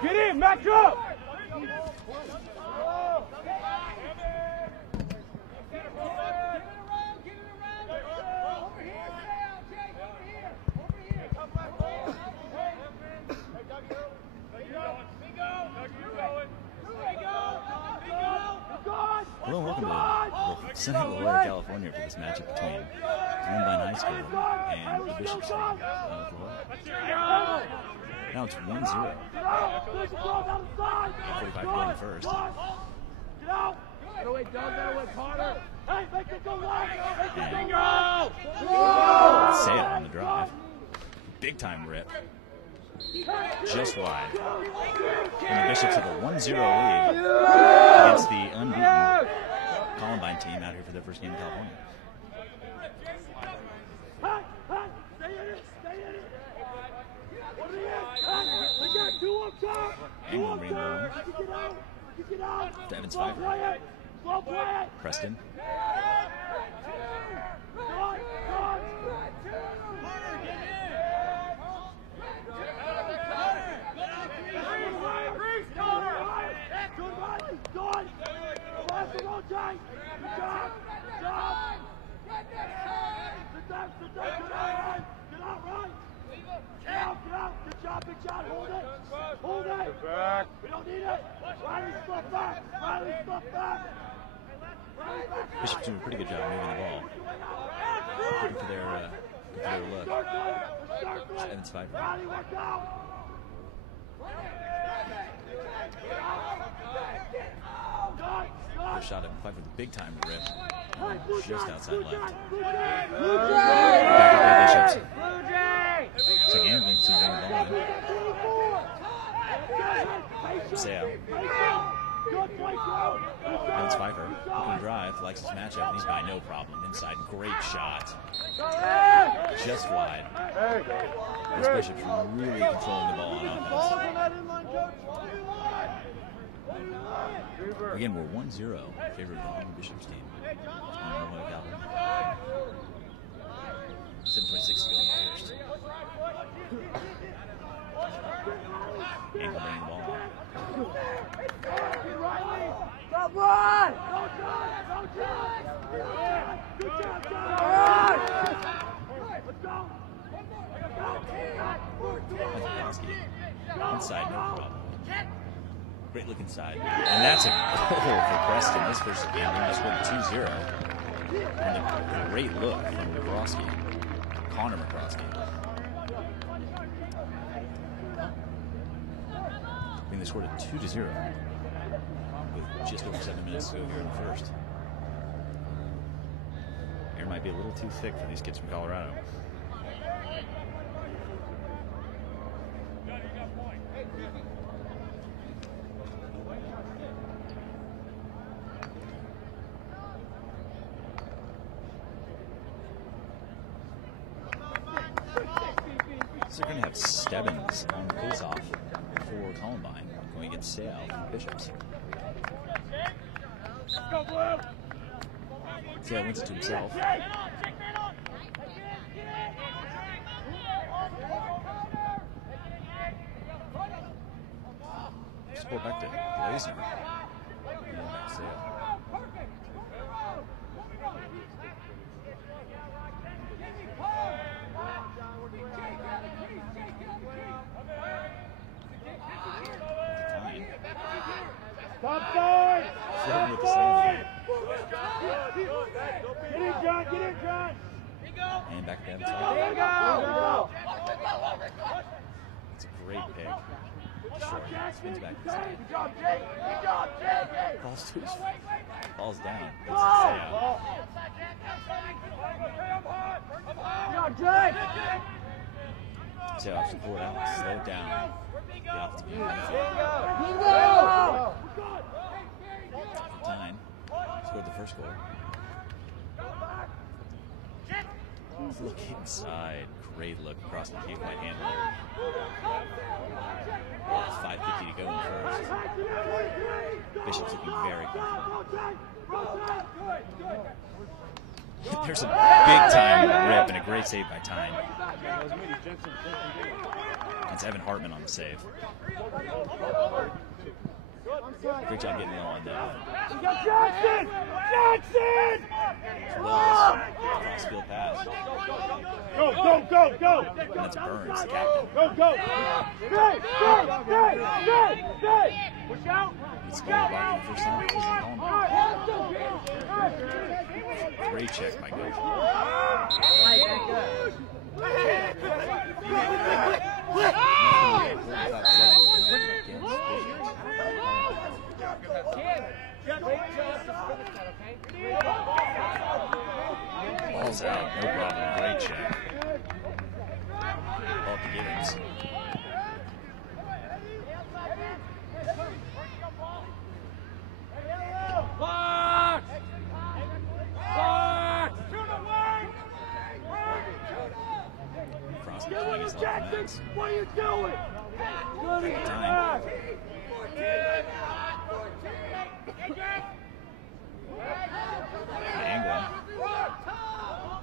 Get in, match up! Hello and welcome to sunny La Jolla, California for this matchup between Columbine High School and the Bishops of La Jolla. Now it's 1-0. 45 to go in the first. Say it on the drive. Big time rip. Just wide. And the Bishops have a 1-0 lead against the unbeaten Columbine team out here for their first game in California. Angle green low. To Evans Pfeiffer. Preston. Hold it! We don't need it! Riley, stuff back! Riley, stuff back! Bishop's doing a pretty good job moving the ball. Looking for their look. Evans Pfeiffer. First shot at Pfeiffer with a big time rip. Just outside left. Back up by Bishops. It's like Evans to bring the ball in. Sao. Evans Pfeiffer looking drive, likes his matchup, and he's by no problem. Inside, great shot. Just wide. This Bishop's really controlling the ball on offense. Again, we're 1-0 in favor of the home Bishops team. 7:26 to go in the first. Angle bringing the ball. Come on! Good job, John! Let's go! Lacrosse. Inside, no problem. Great look inside. And that's a goal for Preston. This first game, they just scored 2-0. And a great look from Lacrosse. Connor Lacrosse. I think they scored a 2-0 with just over 7 minutes to go here in the first. Air might be a little too thick for these kids from Colorado. So they're going to have Stebbins on the face-off for Columbine, going against Sale from Bishops. Sale wins it to himself. Support back to Glazer. And back to Sale. Stop going! Flirting with the same. Get in, John! Get in, John! And back to Evans. There you go! It's a great pick. Short. Spins back. Good job, Jake! Good job, Jake! Falls to his, falls down. Good job, Jake! So have to pull it out, slow it down. The offensive game. Time. Scored the first goal. Look inside. Great look across the can't quite handle it. 5:50 to go in the first. Bishop's looking very comfortable. There's a big-time rip and a great save by Tyne. That's Evan Hartman on the save. Great job getting low on that. Jackson! Jackson! Willis, cross-field pass. Go, go, go, go! And that's Burns, the captain. Go, go! Stay! Push out! He's going back for the first time this season. Great check by Goff. Ball's out, no problem. Great check. Ball to Gibbons. Crosby playing his offense. What are you doing? Good Time.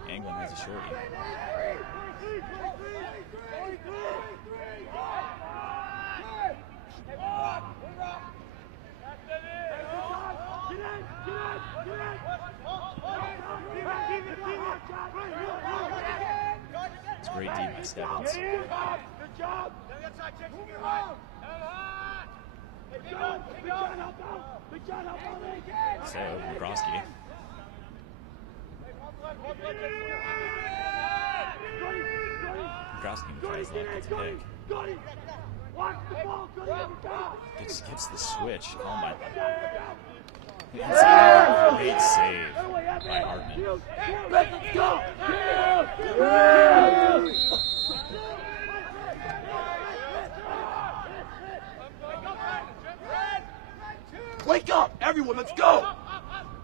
Anglin has a shorty. It's great deep by Stebbins. Good job. So, Lacrosse. Lacrosse tries left, it's a pick. Gets the switch. Columbine. That's a great save by Hartman. Let's go! Wake up, everyone, let's go!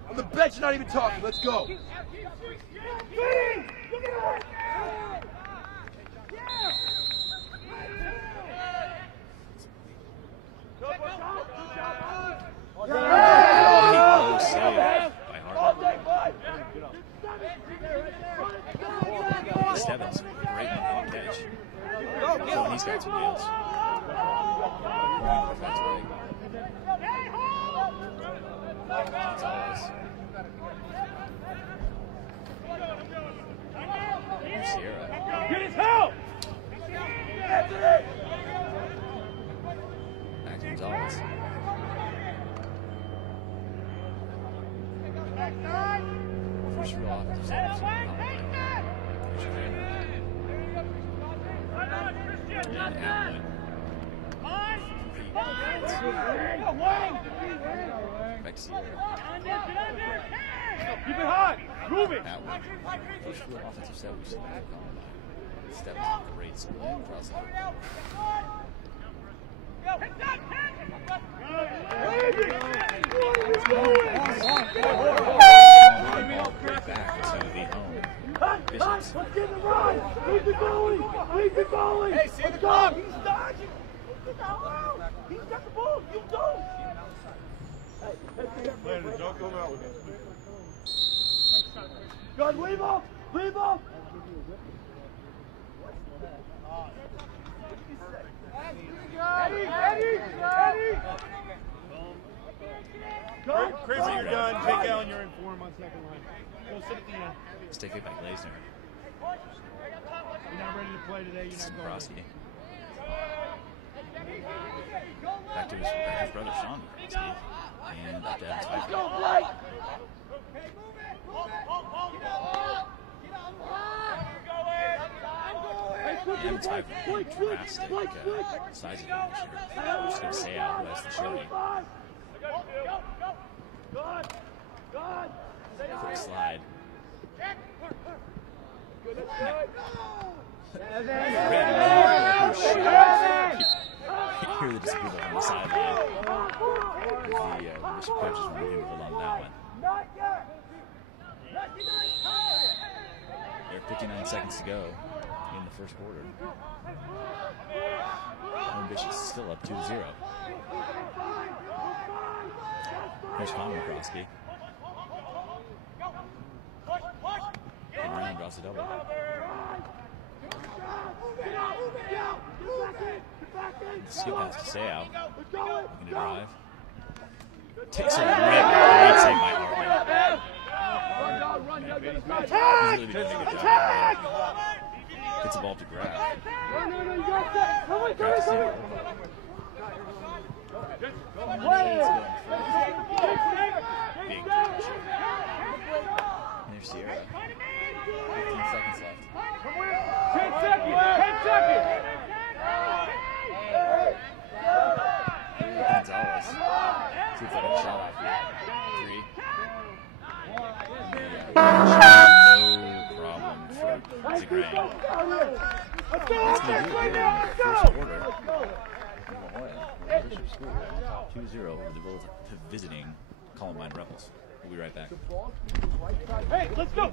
On the bench, not even talking, let's go! Stebbins, great catch. So he's got some deals. Sierra. Get his help! Back to Gonzalez. First real offensive set. Back to Sierra. Keep it hot! Move it! First real offensive set we've seen from Columbine. Stebbins a great split across the back to the home. Bishops. Let's get the run! Lead the goalie! Lead the goalie! Hey, see the club! He's dodging! Get the hell out! He's got the ball! You don't! Hey, don't come out with him. Good, leave off! Leave off! Eddie! Crazy, you're done. Jake Allen, you're in for him on second line. Go sit at the end. Stick it by Glazner. You're not ready to play today. You're not going. Krosky. Back to his brother Sean. And back to Adams Pfeiffer. Go, Blake! Adams Pfeiffer, drastic size advantage here. I'm just going to say out who has the shorty. Quick slide. Hear the disapproval on the sideline. The Bishop coaches were moving to hold on to that one. There are 59 seconds to go in the first quarter. Bishop's still up 2-0. Here's Honorary. And Ryan draws a double. Skip pass to Sayao. Looking to drive. Takes a rip. Great save by Hartman. He's really been doing a good job. Gets the ball to grab. Big touch. And there's Sierra. 15 seconds left. 10 seconds! 10 seconds! Gonzalez. See if I can shot off here. 3. No problem for Zagrang. That's going to do it here in the first quarter. Bishop School 2-0 over the visiting Columbine Rebels. We'll be right back. Hey, let's go!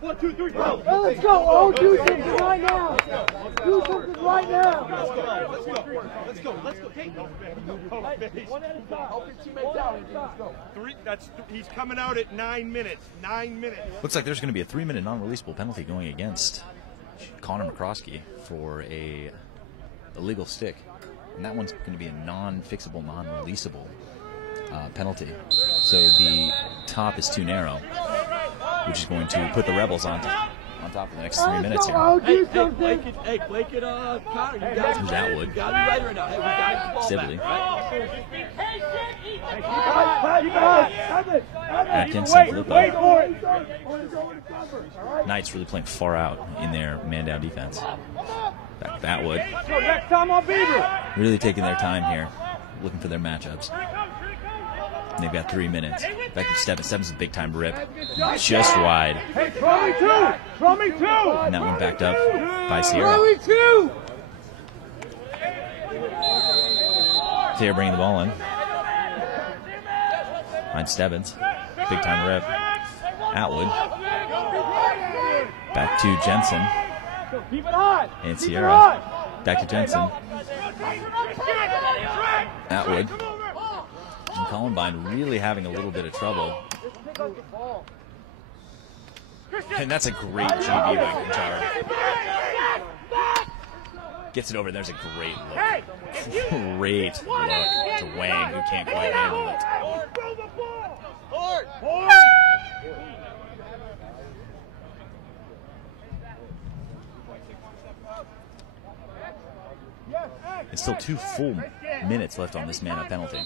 One, two, three, go! Well, let's go! Oh, do something right now! Do something right now! Let's go! Let's go! Let's go! Hey, one at a time. Help your teammates out. Let's go. He's coming out at 9 minutes. 9 minutes. Looks like there's going to be a 3-minute non-releasable penalty going against Connor McCroskey for a illegal stick. And that one's going to be a non-fixable, non-releasable penalty. So the top is too narrow, which is going to put the Rebels on top for the next 3 minutes here. Hey, Blake it, Connor. You guys Who's Atwood? You gotta be ready right now. Hey, we got the ball Sibley. back. Atkinson, Lupo. Knights really playing far out in their man-down defense. Back to Atwood. Next time on Beaver. Really taking their time here, looking for their matchups. And they've got 3 minutes. Back to Stebbins. Stebbins is a big-time rip. Just wide. Hey, throw me two! Throw me two! And that one backed up by Sierra. Throw me two! Sierra bringing the ball in. Finds Stebbins. Big-time rip. Atwood. Back to Jensen. Keep it hot! And Sierra. Back to Jensen. Atwood. And Columbine really having a little bit of trouble. And that's a great GB by Quintard. Gets it over, and there's a great look. Great look to Wang, who can't quite handle it. It's still 2 full minutes left on this man-up penalty.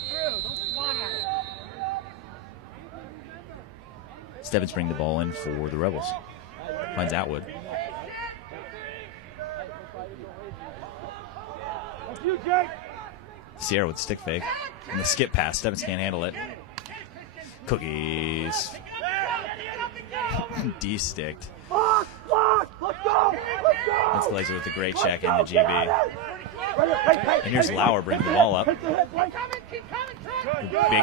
Stebbins bring the ball in for the Rebels. Finds Atwood. Sierra with stick fake. And the skip pass. Stebbins can't handle it. Cookies. De-sticked. Let's go! That's Glazer with the great check and the GB. And here's Lauer bringing the ball up. Big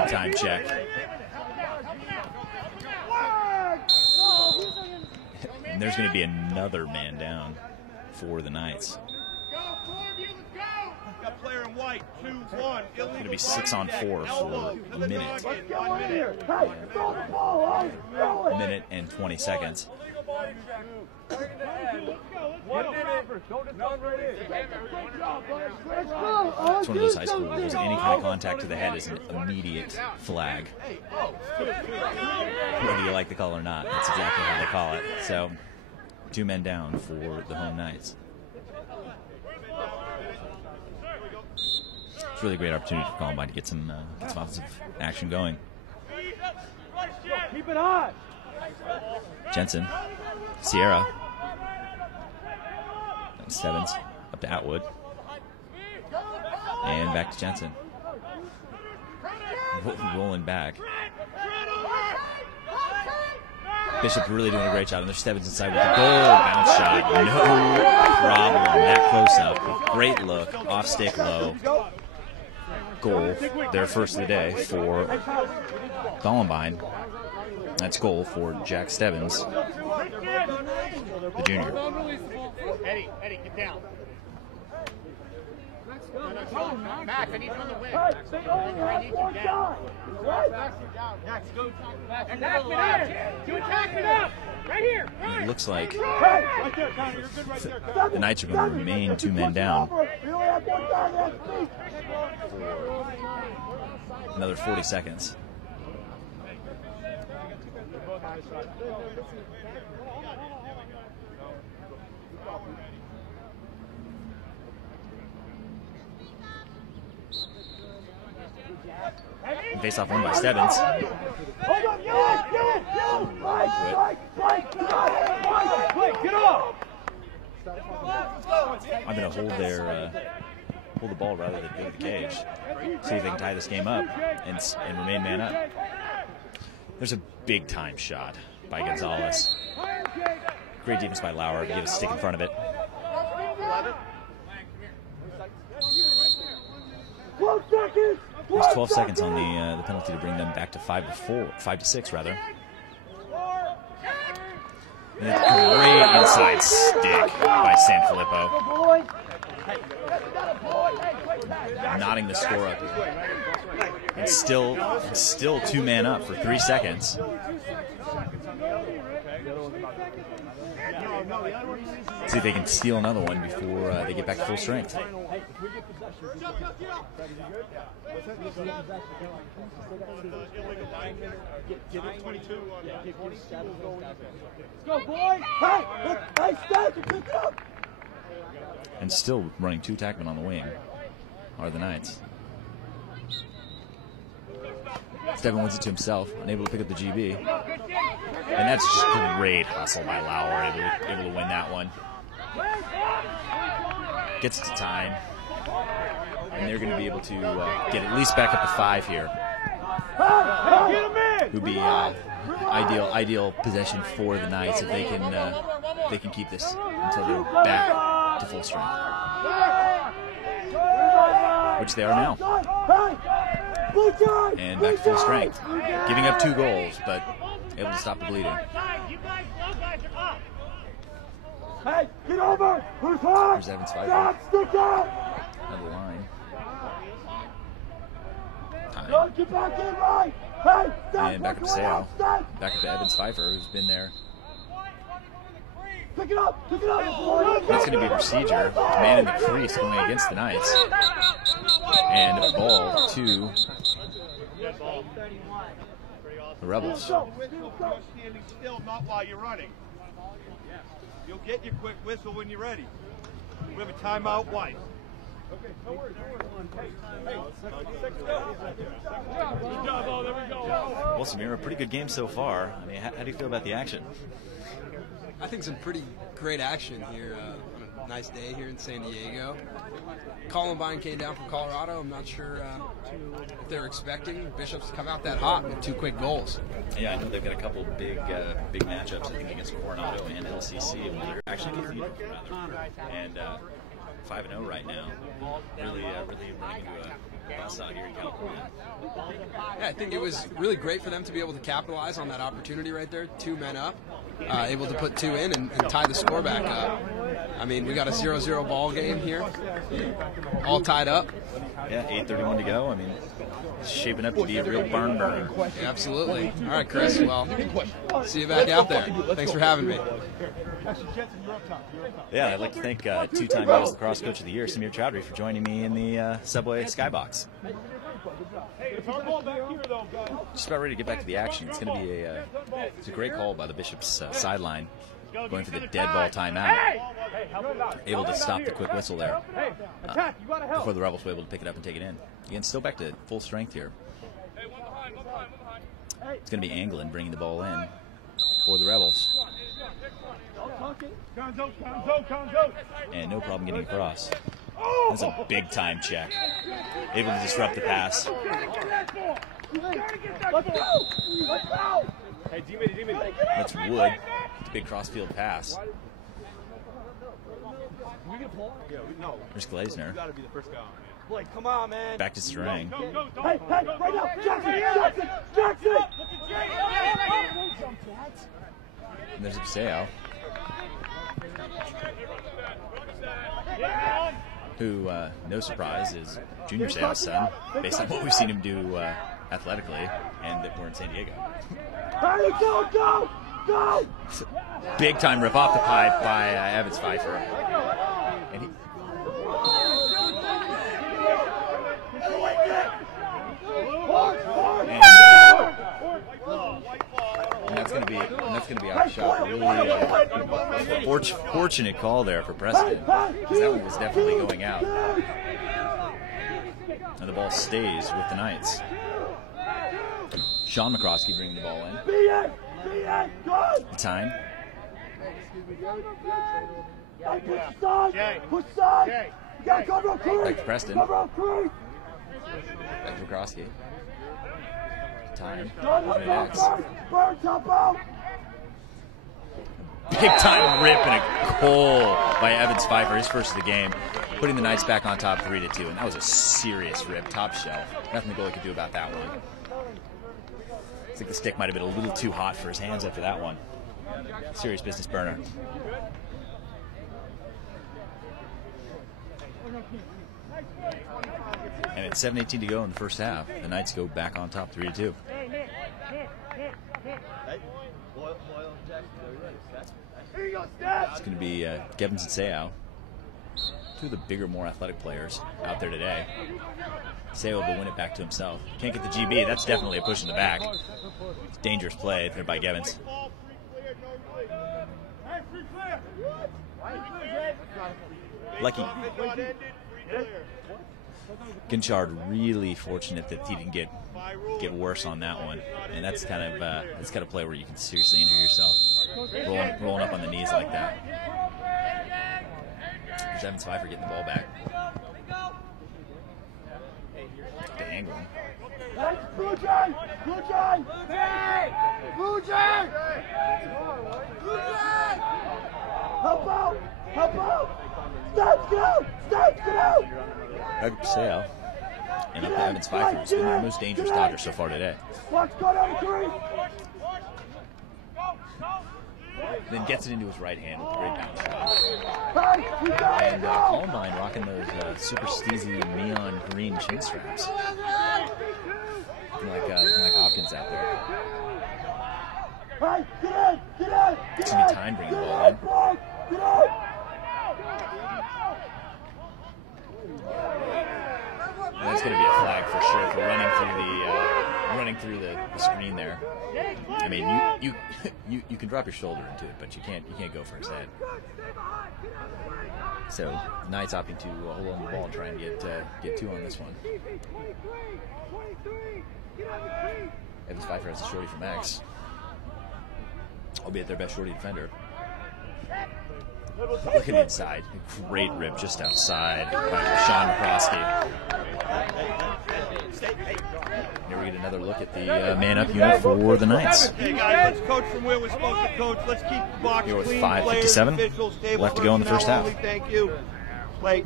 time check. And there's going to be another man down for the Knights. Got player in white, 2-1. It's going to be 6-on-4 for a minute. A minute and 20 seconds. It's one of those high school rules. Any kind of contact to the head is an immediate flag. Whether you like the call or not, that's exactly how they call it. So, 2 men down for the home Knights. It's a really great opportunity for Columbine to get some offensive action going. Keep it hot. Jensen, Sierra, and Stebbins up to Atwood, and back to Jensen. Rolling back. Bishop really doing a great job, and there's Stebbins inside with the goal bounce shot. No problem. That close up. Great look. Off stick low. Goal. Their first of the day for Columbine. That's goal for Jack Stebbins, the junior. Eddie, get down. Max, I need you on the wing. I need you down. Max, go attack it up. You attack it up. Right here. It looks like the Knights are going to remain 2 men down. Another 40 seconds. Face off won by Stebbins. I'm going to hold the ball rather than go to the cage. See if they can tie this game up and remain man up. There's a big time shot by Gonzalez. Great defense by Lauer to give a stick in front of it. There's 12 seconds on the penalty to bring them back to 5 to 6 rather. And a great inside stick by Sanfilippo. Knotting the score up. And still 2 man up for 3 seconds. See if they can steal another one before they get back to full strength. And still running 2 tackmen on the wing are the Knights. Stebbins wins it to himself, unable to pick up the GB. And that's just great hustle by Lauer, able to win that one. Gets it to time. And they're going to be able to get at least back up to 5 here. Would be ideal possession for the Knights if they can keep this until they're back to full strength, which they are now. And back to full strength, giving up 2 goals, but able to stop the bleeding. Hey, get over! Who's hot? Here's Evans fighting. Another line. Time. Get back in right! Hey, and back up to Sale. Back up to Evans Pfeiffer, who's been there. Pick it up! Pick it up! That's going to be procedure. Man in the crease going against the Knights. And a ball to the Rebels. Standing still, not while you're running. You'll get your quick whistle when you're ready. We have a timeout, White. Well, Samir, a pretty good game so far. I mean, how do you feel about the action? I think some pretty great action here. Nice day here in San Diego. Columbine came down from Colorado. I'm not sure if they're expecting Bishops to come out that hot with 2 quick goals. Yeah, I know they've got a couple big matchups, I think, against Coronado and LCC, and they're actually Cathedral, rather. And 5-0 right now. Really running into a bus out here in California. Yeah, I think it was really great for them to be able to capitalize on that opportunity right there. 2 men up, able to put 2 in and tie the score back up. I mean, we got a 0-0 ball game here, all tied up. Yeah, 8:31 to go. I mean, it's shaping up to be a real barn burner. Yeah, absolutely. All right, Chris. Well, see you back out there. Thanks for having me. Yeah, I'd like to thank 2-time U.S. Lacrosse Coach of the Year, Samir Chowdhury, for joining me in the Subway Skybox. Just about ready to get back to the action. It's going to be it's a great call by the Bishops sideline, going for the dead ball timeout. Able to stop the quick whistle there before the Rebels were able to pick it up and take it in. Again, still back to full strength here. It's going to be Anglin bringing the ball in for the Rebels. And no problem getting across. That's a big-time check. Able to disrupt the pass. That's Wood. It's a big cross-field pass. There's Glazner. Come on, man. Back to Strang. Hey, right now, Jackson! And there's Paseo, who, no surprise, is Junior Seo's son, based on what we've seen him do athletically, and that we're in San Diego. Go! Big time rip off the pipe by Evans Pfeiffer. And that's going to be out of shot. Really fortunate call there for Preston, because that one was definitely going out. And the ball stays with the Knights. Sean McCroskey bringing the ball in. Time. Back to Preston. Back to McCroskey. Time. Big time rip and a goal by Evans Pfeiffer, his first of the game, putting the Knights back on top 3-2. And that was a serious rip, top shelf. Nothing the goalie could do about that one. I think the stick might have been a little too hot for his hands after that one. Serious business burner. And at 7:18 to go in the first half, the Knights go back on top 3-2. It's going to be Gevins and Seau, 2 of the bigger, more athletic players out there today. Seau will win it back to himself. Can't get the GB. That's definitely a push in the back. It's a dangerous play there by Gevins. Lucky. Ginchard really fortunate that he didn't get worse on that one, and that's kind of play where you can seriously injure yourself, rolling up on the knees like that. There's Evans Pfeiffer getting the ball back to Anglin. Help out! Stop, get out! Back to Paseo. And up to Evans Pfeiffer, who's been the most dangerous Dodger so far today. Then gets it into his right hand with a great bounce shot. And Columbine rocking those super steezy neon green chin straps. Like Hopkins out there. It's going to be Time bringing the ball in. And that's going to be a flag for sure for running through the screen there. I mean, you can drop your shoulder into it, but you can't go for his head. So Knights opting to hold on the ball and try and get 2 on this one. Evans Pfeiffer has a shorty from X, albeit their best shorty defender. Looking inside. Great rip just outside by Sean McCroskey. Here we get another look at the man-up unit for the Knights. Hey guys, let's coach from where we're supposed to coach. Let's keep the box Here with clean. 5:57 left to go in the first half. Thank you. Like,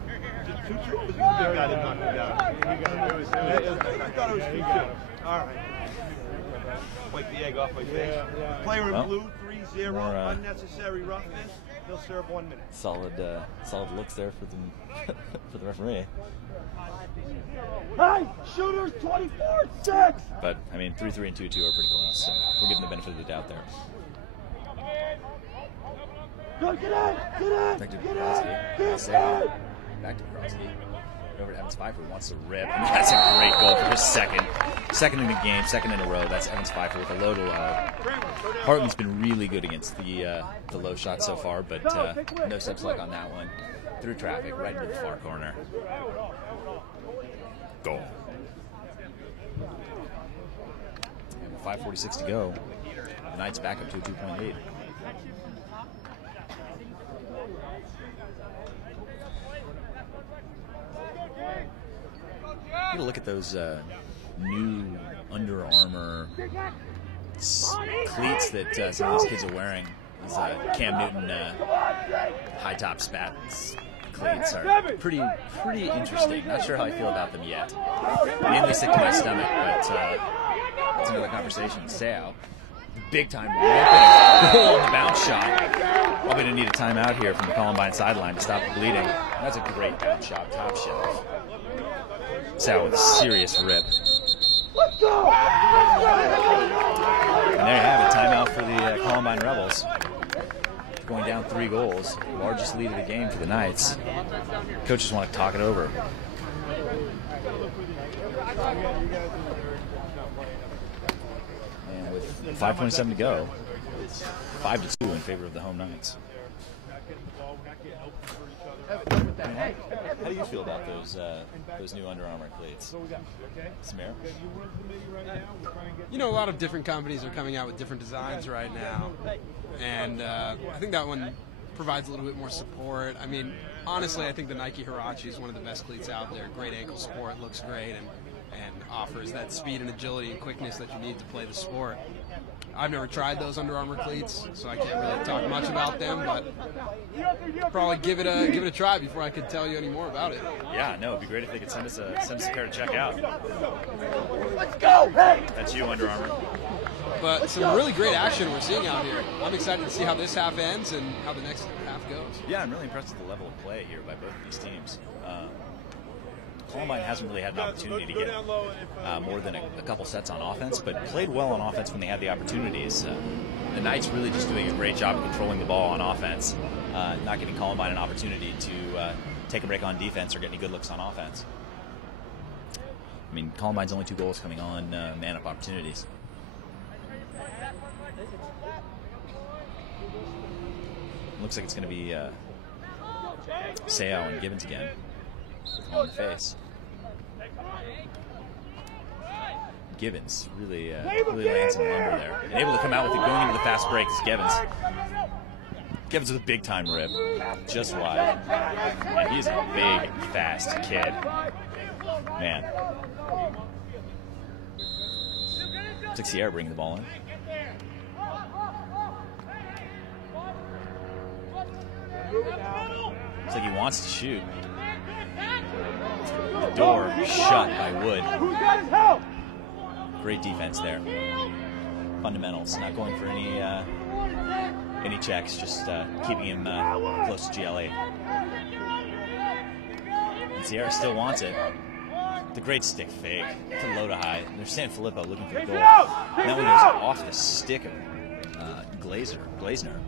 two-two was the big guy that knocked him down. I thought it was 2-2. All right. Wipe the egg off my face. Player in blue, 3-0. Unnecessary roughness. He'll serve 1 minute. Solid looks there for the for the referee. Hey, shooters 24-6. But I mean, 3-3 and 2-2 are pretty close, so we'll give them the benefit of the doubt there. Go, get in, Back to Crosby. Back to Crosby. Over to Evans Pfeiffer, who wants to rip. And that's a great goal for his second in the game, second in a row. That's Evans Pfeiffer with a low to low. Hartman's been really good against the low shot so far, but no steps like on that one. Through traffic, right into the far corner. Goal. And with 5:46 to go, the Knights back up to a 2-point lead. Get a look at those new Under Armour cleats that some of these kids are wearing. These Cam Newton high top spats cleats are pretty interesting. Not sure how I feel about them yet. Mainly sick to my stomach, but that's another conversation. Sao, big time rip, goal on the bounce shot. Probably gonna need a timeout here from the Columbine sideline to stop the bleeding. That's a great bounce shot, top shelf. Sao with a serious rip. Let's go! And there you have it, timeout for the Columbine Rebels. Going down 3 goals, largest lead of the game for the Knights. Coaches want to talk it over. And with 5:27 to go, 5-2 in favor of the home Knights. How do you feel about those new Under Armour cleats? Samir? You know, a lot of different companies are coming out with different designs right now, and I think that one provides a little bit more support. I mean, honestly, I think the Nike Huarache is one of the best cleats out there. Great ankle support, looks great, and offers that speed and agility and quickness that you need to play the sport. I've never tried those Under Armour cleats, so I can't really talk much about them, but probably give it a try before I could tell you any more about it. Yeah, no, it'd be great if they could send us a pair to check out. Let's go! Hey! That's you, Under Armour. But some really great action we're seeing out here. I'm excited to see how this half ends and how the next half goes. Yeah, I'm really impressed with the level of play here by both of these teams. Columbine hasn't really had an opportunity to get more than a couple sets on offense, but played well on offense when they had the opportunities. The Knights really just doing a great job of controlling the ball on offense, not giving Columbine an opportunity to take a break on defense or get any good looks on offense. I mean, Columbine's only 2 goals coming on man-up opportunities. Looks like it's going to be Sao and Gibbons again on the face. Gibbons really lands some lumber there. And able to come out with it going into the fast break is Gibbons. Gibbons with a big time rip, just wide. And he's a big, fast kid. Man. Looks like Sierra bringing the ball in. Looks like he wants to shoot. The door shut by Wood. Who's got his help? Great defense there. Fundamentals, not going for any checks, just keeping him close to GLA. And Sierra still wants it. The great stick fake to low to high. There's San Filippo looking for the goal. And that one goes off the stick of Glazner.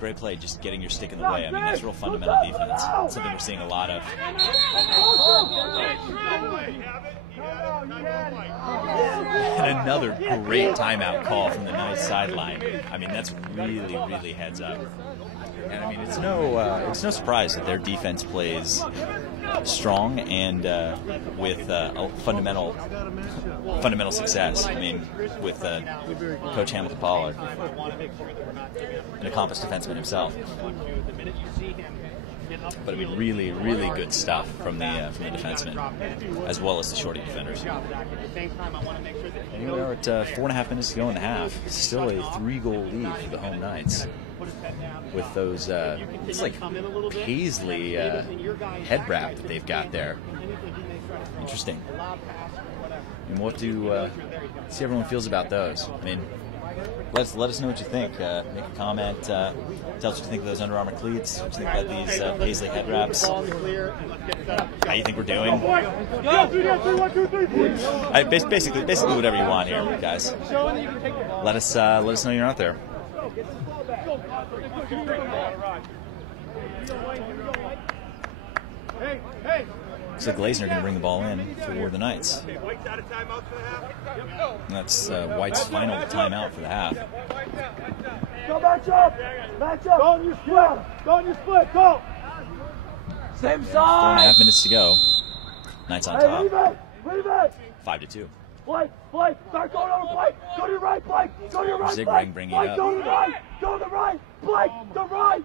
Great play, just getting your stick in the way. I mean, that's real fundamental defense. It's something we're seeing a lot of. And another great timeout call from the Knights sideline. I mean, that's really heads up. And I mean, it's no surprise that their defense plays strong and with fundamental success. I mean, with Coach Hamilton Pollard, an accomplished defenseman himself. But I mean, really, really good stuff from the defensemen, as well as the shorty defenders. And here we are at 4.5 minutes to go in the half. Still a 3-goal lead for the home Knights. With those, it's like paisley head wrap that they've got there. Interesting. And what do see everyone feels about those? I mean, let us know what you think. Make a comment. Tell us what you think of those Under Armour cleats. What you think about these paisley head wraps. How you think we're doing? Basically whatever you want here, guys. Let us know you're out there. Looks like Glazner going to bring the ball in for the Knights. And that's White's final timeout for the half. Go match up! Match up! Go on your split! Go on your split! Go! Same side! 4.5 minutes to go. Knights on top. Leave it! 5-2. Blake! Start going over Blake! Go to your right, Blake! Go to your right, Zigring bringing it up. Go to the right! Go to the right! Blake! The right!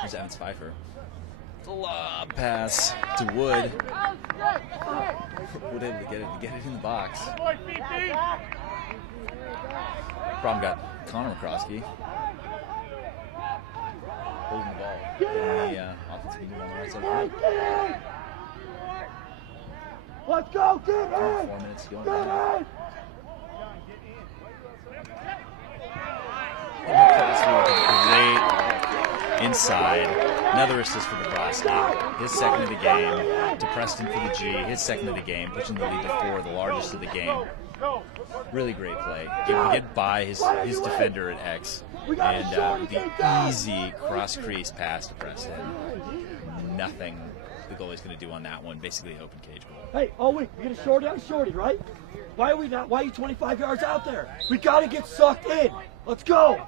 There's Evans Pfeiffer. The lob pass to Wood. Wood able to get it in the box. Problem got Connor McCroskey holding the ball. And the offensive unit on the right side. Let's go! Get in! 4 minutes to go. Great inside. Another assist for McCroskey. His second of the game. To Preston for the G. His second of the game. Pushing the lead to 4, the largest of the game. Really great play. Get by his defender at X. And the easy cross-crease pass to Preston. Nothing the goalie's going to do on that one. Basically an open cage goal. Hey, all week, we get a shorty on a shorty, right? Why are you 25 yards out there? We got to get sucked in. Let's go.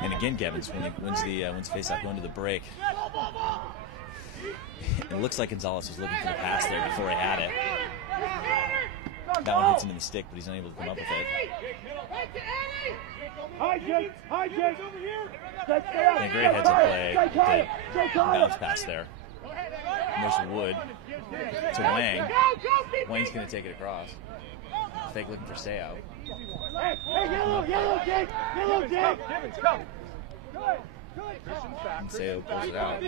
And again, Gevins wins face-off going to the break. It looks like Gonzalez was looking for the pass there before he had it. That one hits him in the stick, but he's unable to come up with it. Hi, Jake. And a great heads-up play. The bounce pass there. And there's Wood to Wang. Wang's going to take it across. Fake looking for Seo. Hey, yellow, Jake. And Seo pulls it out.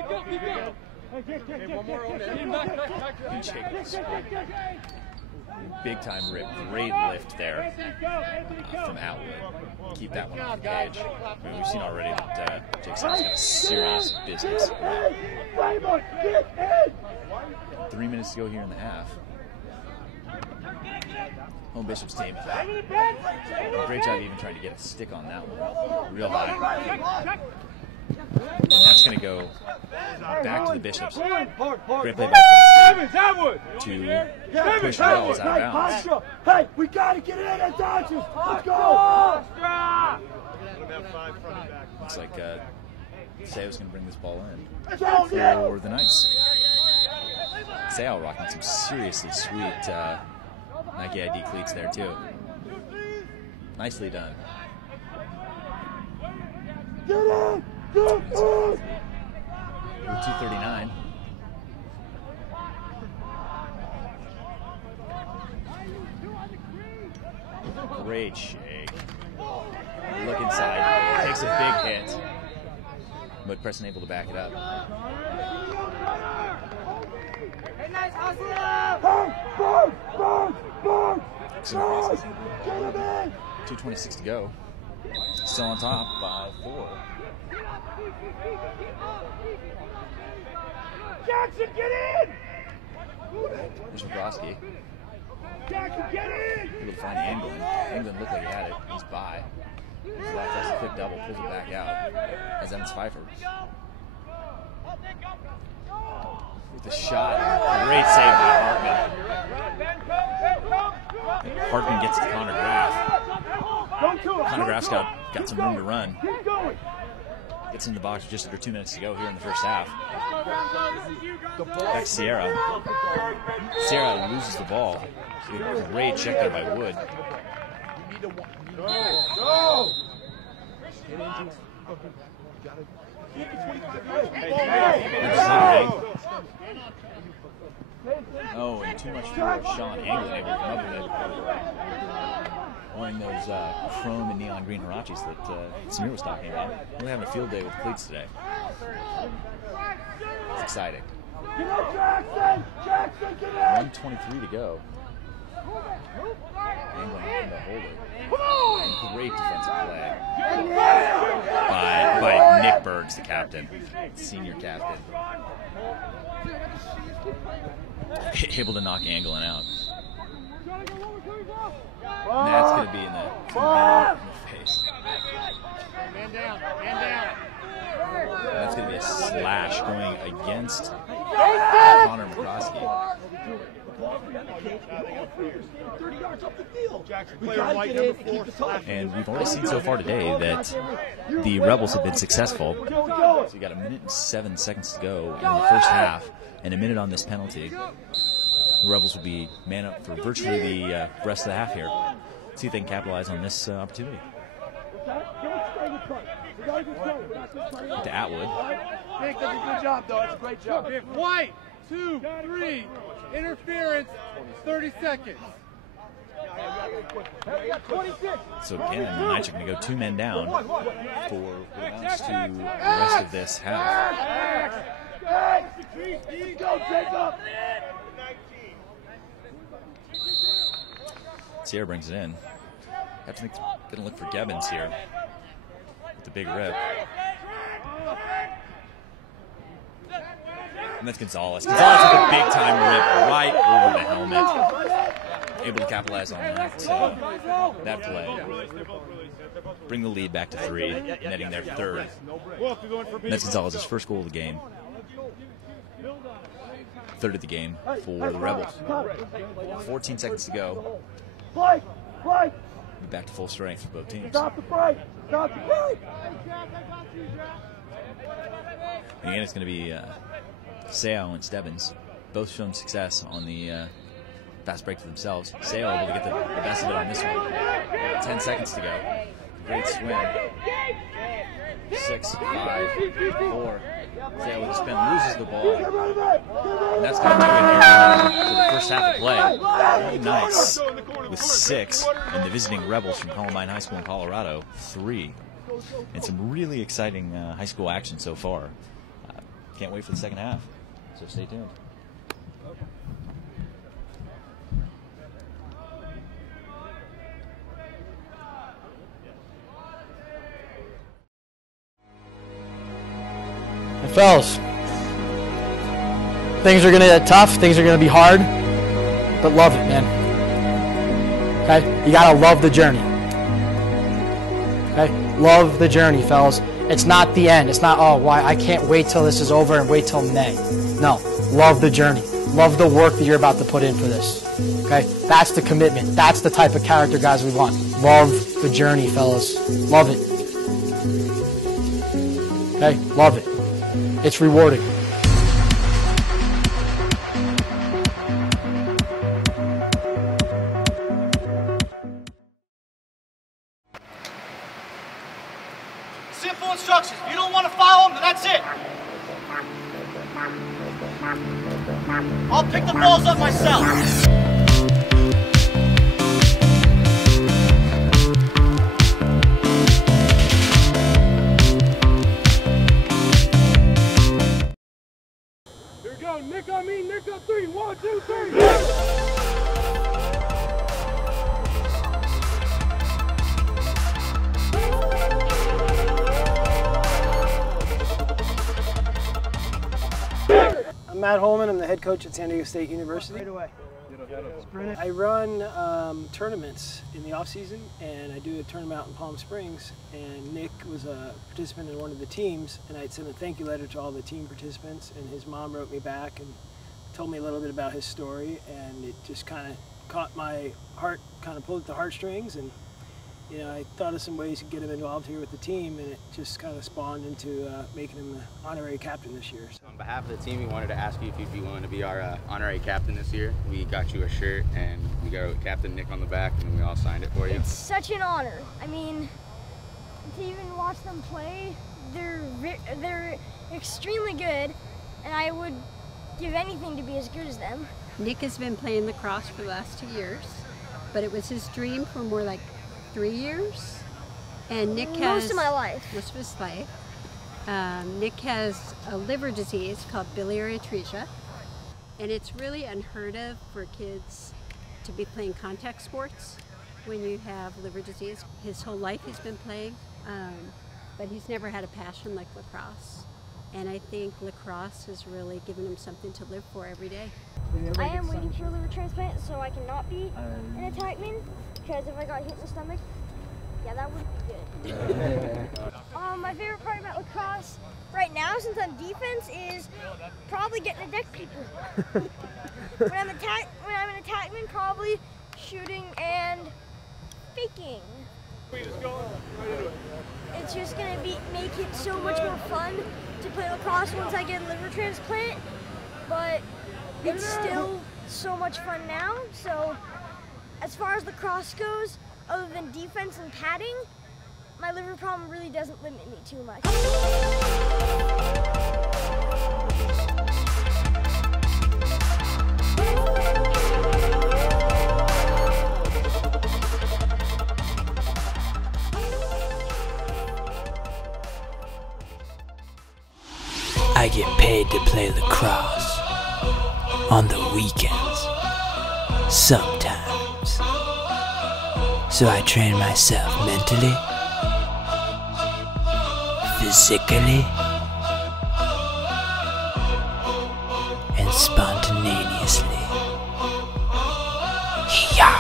And Jake big time rip. Great lift there from Atwood. Keep that one off the cage. I mean, we've seen already that Jake Sow's got a serious business. 3 minutes to go here in the half. Home Bishop's team. Great job even trying to get a stick on that one. Real high. And that's going to go back to the Bishops. Great play by Preston to push Wells out of bounds. Hey, we got to get it in at Dodgers. Let's go. Looks like Seo's going to bring this ball in for the Knights. Seo rocking some seriously sweet Nike ID cleats there too. Nicely done. Get in! 2:39. Great shake. Look inside. Takes a big hit. But Preston able to back it up. Hey, nice hustle! 2:26 to go. Still on top by 4. Jackson, get in! There's McCroskey. Jackson, get in! Able to find England. England looked like he had it. He's by. His left has a quick double, pulls it back out. As Evans Pfeiffer. With the shot. Great save by Hartman. Hartman gets to Connor Graff. Connor Graff's got some room to run. Gets in the box with just under 2 minutes to go here in the first half. Back to Sierra. Sierra loses the ball. Great check there by Wood. Oh, and too much for Sean Anglin able to come up with it. Wearing those chrome and neon green Hirachis that Samir was talking about. We're having a field day with the cleats today. It's exciting. 1:23 to go. Anglin having to hold it. Great defensive play by Nick Burns, the captain, senior captain. Able to knock Anglin out. And that's going to be in the face. Man down, man down. That's going to be a slash going against Connor McCroskey. And we've already seen so far today that the Rebels have been successful. So you got 1 minute and 7 seconds to go in the first half, and a minute on this penalty. The Rebels will be man up for virtually the rest of the half here. See if they can capitalize on this opportunity. To Atwood. Nick does a good job, though. That's a great job. White, 2, 3, interference, 30 seconds. So again, the Knights are going to go 2 men down for what amounts to the rest of this half. Go, Jacob! Sierra brings it in. I think going to look for Gebbins here with the big rip. And that's Gonzalez. Gonzalez with a big time rip right over the helmet. Able to capitalize on that play. Bring the lead back to 3, netting their third. And that's Gonzalez's first goal of the game. Third of the game for the Rebels. 14 seconds to go. Be back to full strength for both teams. Stop the break! Stop the break! And again, it's going to be Seo and Stebbins, both shown success on the fast break for themselves. Seo able to get the best of it on this one. 10 seconds to go. Great swim. 6, 5, 4. Seo with the spin loses the ball. And that's going to do it here for the first half of play. Really nice with 6. And the visiting Rebels from Columbine High School in Colorado, 3. And some really exciting high school action so far. Can't wait for the second half. So stay tuned. And fellas, things are going to get tough, things are going to be hard, but love it, man. Okay? You got to love the journey. Okay? Love the journey, fellas. It's not the end. It's not, oh, why I can't wait till this is over and wait till May. No. Love the journey. Love the work that you're about to put in for this. Okay? That's the commitment. That's the type of character guys we want. Love the journey, fellas. Love it. Okay? Love it. It's rewarding. Simple instructions. If you don't want to follow them, then that's it. I'll pick the balls up myself. Here we go. Nick on me. Nick on 3. 1, 2, 3. I'm Matt Holman. I'm the head coach at San Diego State University. Right away. I run tournaments in the off season, and I do a tournament out in Palm Springs. And Nick was a participant in one of the teams, and I sent a thank you letter to all the team participants. And his mom wrote me back and told me a little bit about his story, and it just kind of caught my heart, kind of pulled at the heartstrings. And you know, I thought of some ways to get him involved here with the team, and it just kind of spawned into making him the honorary captain this year. So. On behalf of the team, we wanted to ask you if you'd be willing to be our honorary captain this year. We got you a shirt, and we got Captain Nick on the back, and we all signed it for you. It's such an honor. I mean, to even watch them play, they're extremely good, and I would give anything to be as good as them. Nick has been playing lacrosse for the last 2 years, but it was his dream for more like 3 years. And Nick has most of my life. Most of his life. Nick has a liver disease called biliary atresia, and it's really unheard of for kids to be playing contact sports when you have liver disease. His whole life he's been playing, but he's never had a passion like lacrosse. And I think lacrosse has really given him something to live for every day. I am waiting for a liver transplant so I cannot be an attackman, because if I got hit in the stomach, yeah, that wouldn't be good. My favorite part about lacrosse right now, since I'm defense, is probably getting to deck people. when I'm an attackman, probably shooting and faking. It's just gonna make it so much more fun to play lacrosse once I get a liver transplant, but it's still so much fun now. So as far as lacrosse goes, other than defense and padding, my liver problem really doesn't limit me too much. I get paid to play lacrosse on the weekends, sometimes. So I train myself mentally, physically, and spontaneously. Yeah.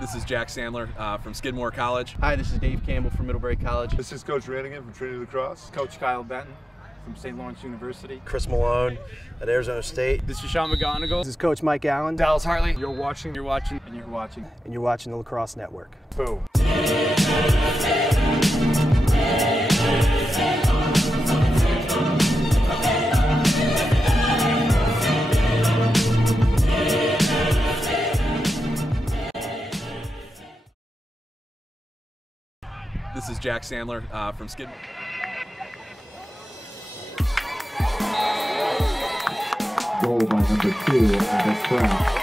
This is Jack Sandler from Skidmore College. Hi, this is Dave Campbell from Middlebury College. This is Coach Rannigan from Trinity Lacrosse. Coach Kyle Benton from St. Lawrence University. Chris Malone at Arizona State. This is Sean McGonigal. This is Coach Mike Allen. Dallas Hartley. You're watching, and you're watching. And you're watching the Lacrosse Network. Boom. This is Jack Sandler from Skidmore. Goal by number 2, Alex Brown.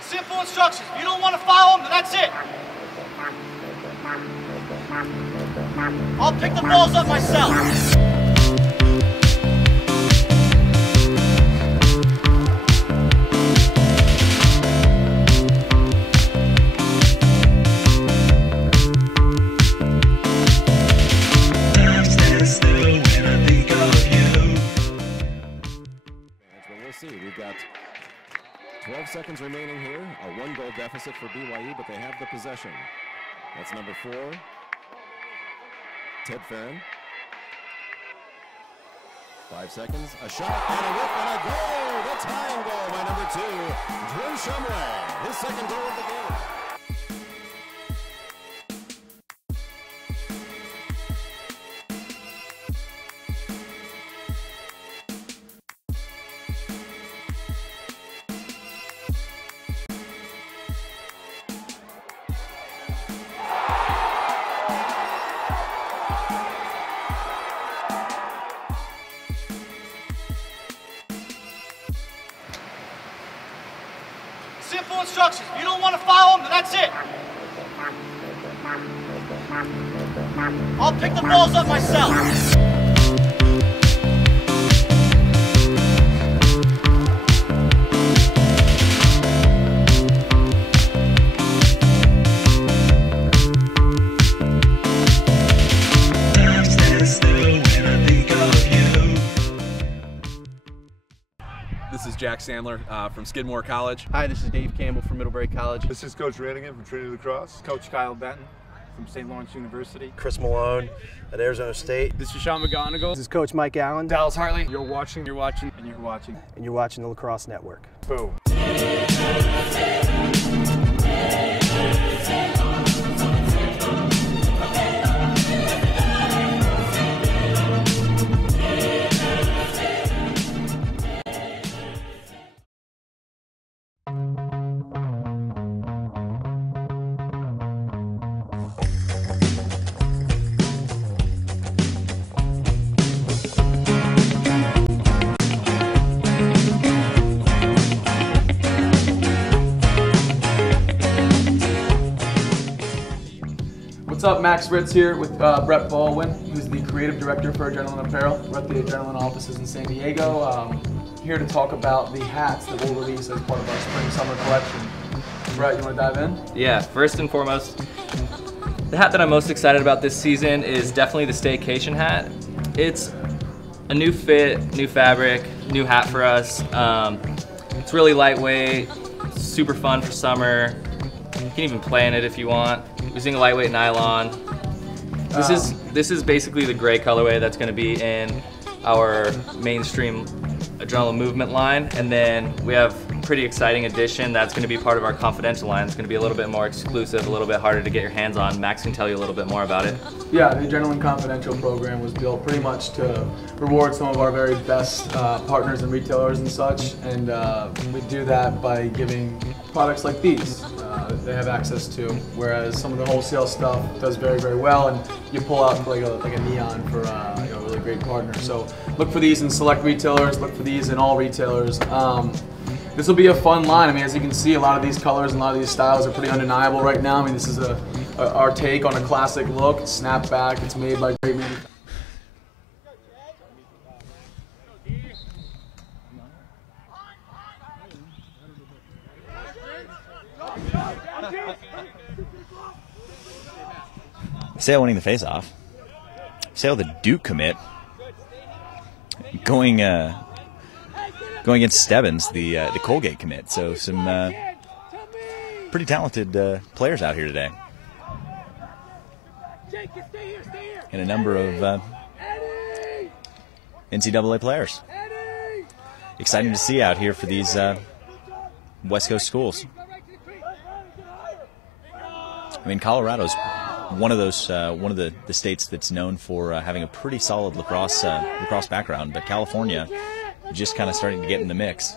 Simple instructions. If you don't want to follow them, then that's it. I'll pick the balls up myself. We'll see. We've got 12 seconds remaining here, a 1-goal deficit for BYU, but they have the possession. That's number 4, Ted Farron. 5 seconds, a shot, and a whip, and a goal! The tying goal by number 2, Drew Shumway, his second goal of the game. Simple instructions. If you don't want to follow them, then that's it. I'll pick the balls up myself. This is Jack Sandler from Skidmore College. Hi, this is Dave Campbell from Middlebury College. This is Coach Rannigan from Trinity Lacrosse. Coach Kyle Benton from St. Lawrence University. Chris Malone at Arizona State. This is Sean McGonigal. This is Coach Mike Allen. Dallas Hartley. You're watching. And you're watching. And you're watching the Lacrosse Network. Boom. What's up, Max Ritz here with Brett Baldwin, who's the creative director for Adrenaline Apparel. We're at the Adrenaline offices in San Diego. Here to talk about the hats that we'll release as part of our spring-summer collection. Brett, you want to dive in? Yeah, first and foremost, the hat that I'm most excited about this season is definitely the Staycation hat. It's a new fit, new fabric, new hat for us. It's really lightweight, super fun for summer. You can even play in it if you want. Using a lightweight nylon. This is basically the gray colorway that's going to be in our mainstream Adrenaline Movement line, and then we have a pretty exciting addition that's going to be part of our confidential line. It's going to be a little bit more exclusive, a little bit harder to get your hands on. Max can tell you a little bit more about it. Yeah, the Adrenaline Confidential program was built pretty much to reward some of our very best partners and retailers and such, and we do that by giving products like these that they have access to, whereas some of the wholesale stuff does very, very well, and you pull out like a neon for a really great partner. So look for these in select retailers, look for these in all retailers. This will be a fun line. I mean, as you can see, a lot of these colors and a lot of these styles are pretty undeniable right now. I mean, this is our take on a classic look. It's snapback, it's made by great manufacturers. Sale winning the face-off. Sale the Duke commit. Going against Stebbins, the Colgate commit. So some pretty talented players out here today. And a number of NCAA players. Exciting to see out here for these West Coast schools. I mean, Colorado's one of those one of the states that's known for having a pretty solid lacrosse background, but California just kind of starting to get in the mix.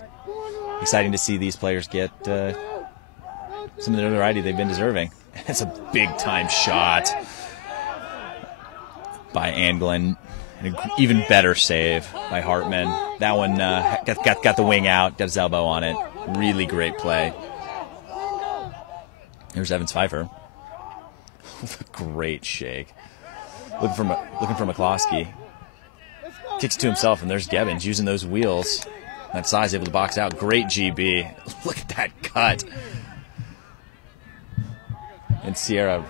Exciting to see these players get some of the notoriety they've been deserving. It's a big time shot by Anglin, and an even better save by Hartman. That one got the wing out, got his elbow on it. Really great play. Here's Evans Pfeiffer. Great shake. Looking for McCloskey. Kicks to himself, and there's Gebbins using those wheels. That size, able to box out. Great GB. Look at that cut. And Sierra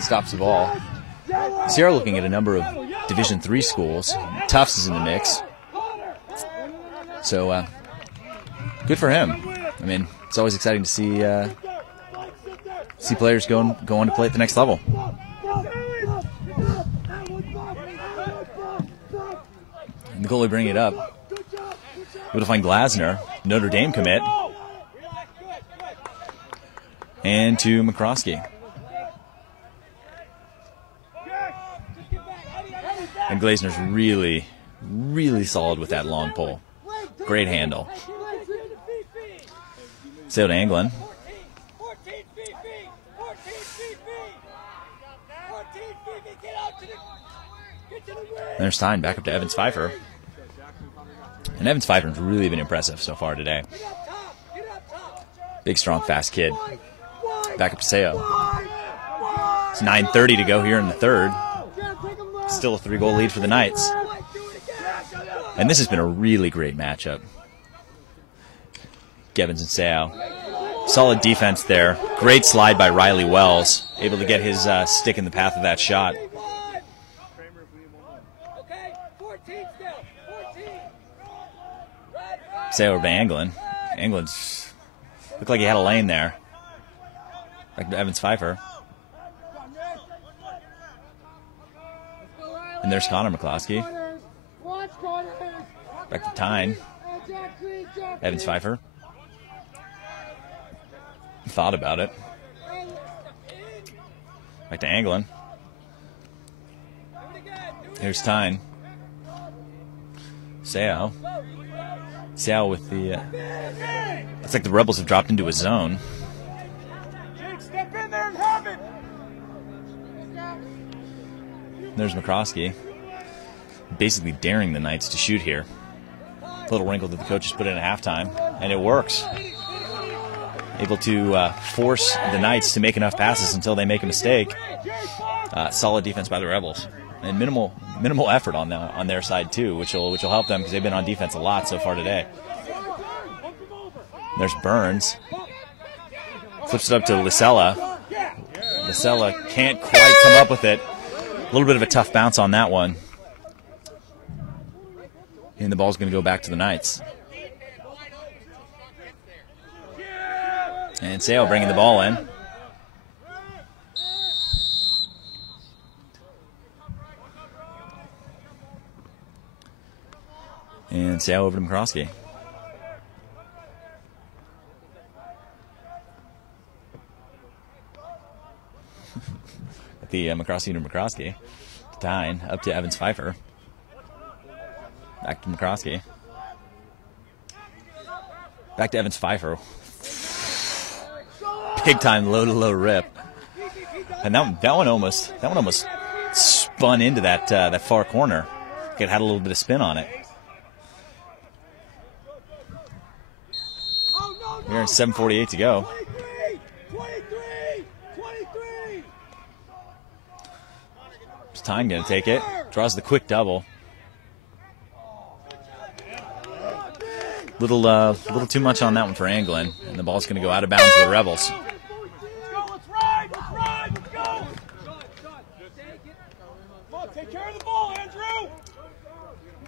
stops the ball. Sierra looking at a number of Division III schools. Tufts is in the mix. So, good for him. I mean, it's always exciting to see players go on to play at the next level. And the goalie bringing it up. Able to find Glasner, Notre Dame commit. And to McCroskey. And Glasner's really, really solid with that long pole. Great handle. Sail to Anglin. There's Stein back up to Evans Pfeiffer. And Evans Pfeiffer's really been impressive so far today. Big, strong, fast kid. Back up to Seo. It's 9:30 to go here in the third. Still a 3-goal lead for the Knights. And this has been a really great matchup. Gevins and Sao. Solid defense there. Great slide by Riley Wells. Able to get his stick in the path of that shot. Sao over to Anglin. Anglin's looked like he had a lane there. Back to Evans Pfeiffer. And there's Connor McCloskey. Back to Tyne. Evans Pfeiffer. Thought about it. Back to Anglin. Here's Tyne. Sao. Sao with the... looks like the Rebels have dropped into a zone. There's McCroskey. Basically daring the Knights to shoot here. Little wrinkle that the coaches put in at halftime, and it works. Able to force the Knights to make enough passes until they make a mistake. Solid defense by the Rebels, and minimal effort on their side too, which will help them because they've been on defense a lot so far today. There's Burns. Flips it up to Lisella. Lisella can't quite come up with it. A little bit of a tough bounce on that one. And the ball's going to go back to the Knights. And Sao bringing the ball in. And Sao over to McCroskey. The McCroskey to McCroskey. Tyne up to Evans Pfeiffer. Back to McCroskey. Back to Evans Pfeiffer. Big time low to low rip. And that one almost spun into that far corner. It had a little bit of spin on it. Here in 7:48 to go. Is Tyne going to take it? Draws the quick double. Little too much on that one for Anglin, and the ball's going to go out of bounds to the Rebels.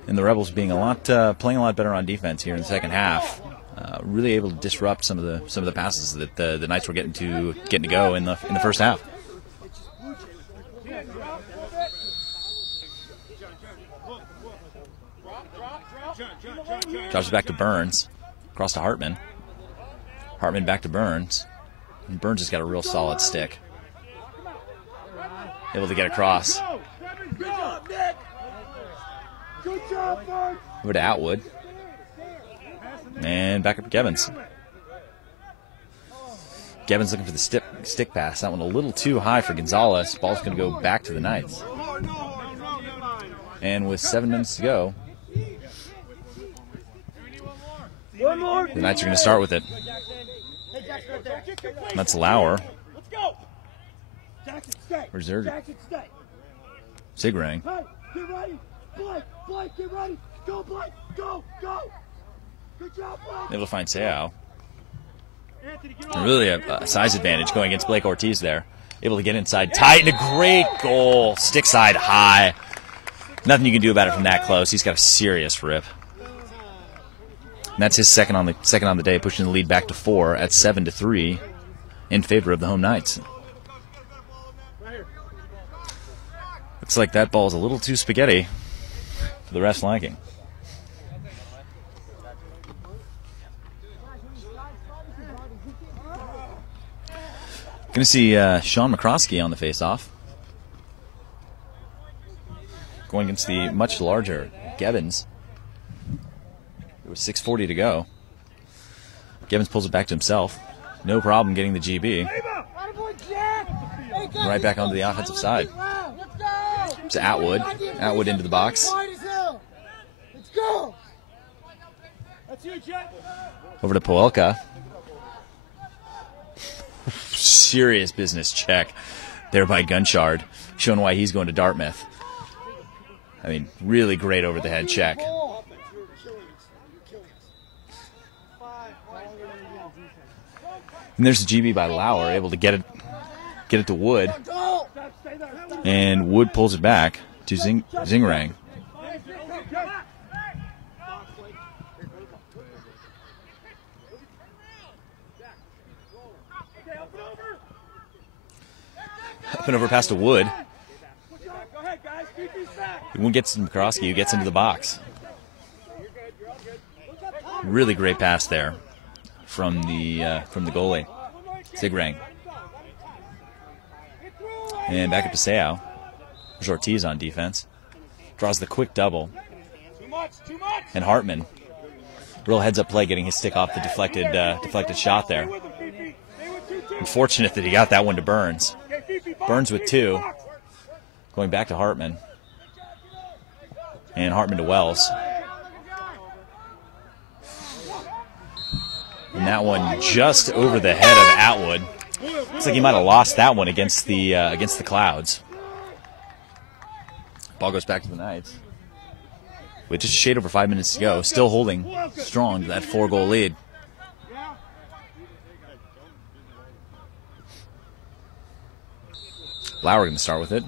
And the Rebels being playing a lot better on defense here in the second half. Really able to disrupt some of the passes that the Knights were getting to go in the first half. Drops it back to Burns. Across to Hartman. Hartman back to Burns. And Burns has got a real solid stick. Able to get across. Over to Atwood. And back up to Gevins. Gevins looking for the stick pass. That one a little too high for Gonzalez. Ball's going to go back to the Knights. And with 7 minutes to go, the Knights are going to start with it. That's Lauer. Where's their Sigrang? Able to find Sao. Really a size advantage going against Blake Ortiz there. Able to get inside tight, and a great goal. Stick side high. Nothing you can do about it from that close. He's got a serious rip. And that's his second on the day, pushing the lead back to 4 at 7-3 in favor of the home Knights. Looks like that ball is a little too spaghetti for the ref's liking. Going to see Sean McCroskey on the face-off. Going against the much larger Gevins. It was 6:40 to go. Gevins pulls it back to himself. No problem getting the GB. Right back onto the offensive side. To Atwood. Atwood into the box. Over to Poelka. Serious business check there by Gunchard, showing why he's going to Dartmouth. I mean, really great over-the-head check. And there's the GB by Lauer, able to get it to Wood. And Wood pulls it back to Zingrang. Up and over past to Wood. One gets to McCroskey, who gets into the box. Really great pass there from the goalie, Zigrang. And back up to Seau. There's Ortiz on defense. Draws the quick double. And Hartman. Real heads-up play, getting his stick off the deflected shot there. Unfortunate that he got that one to Burns. Burns with 2. Going back to Hartman. And Hartman to Wells. And that one just over the head of Atwood. Looks like he might have lost that one against the Clouds. Ball goes back to the Knights. With just a shade over 5 minutes to go, still holding strong to that 4-goal lead. Lauer going to start with it.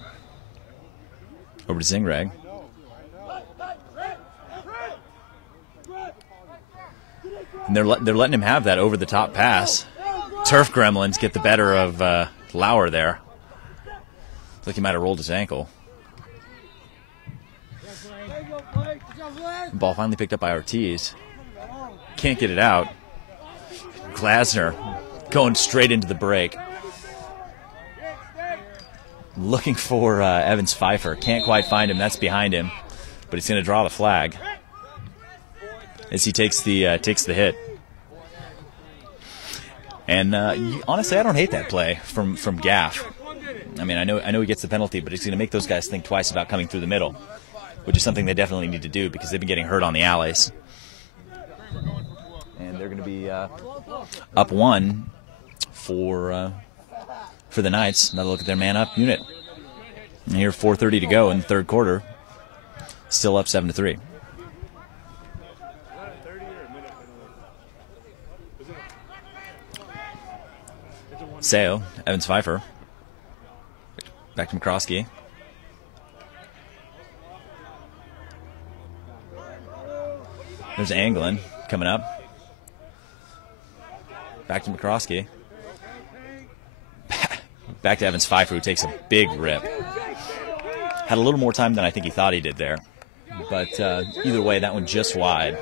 Over to Zingrag. And they're letting him have that over-the-top pass. Turf Gremlins get the better of Lauer there. Looks like he might have rolled his ankle. Ball finally picked up by Ortiz. Can't get it out. Glasner going straight into the break. Looking for Evans Pfeiffer. Can't quite find him. That's behind him. But he's going to draw the flag as he takes the hit. And honestly, I don't hate that play from Gaff. I mean, I know he gets the penalty, but he's going to make those guys think twice about coming through the middle, which is something they definitely need to do because they've been getting hurt on the alleys. And they're going to be up 1 for the Knights. Another look at their man-up unit. And here, 4:30 to go in the third quarter. Still up 7-3. Seo, Evans Pfeiffer. Back to McCroskey. There's Anglin coming up. Back to McCroskey. Back to Evans Pfeiffer, who takes a big rip. Had a little more time than I think he thought he did there. But either way, that one just wide.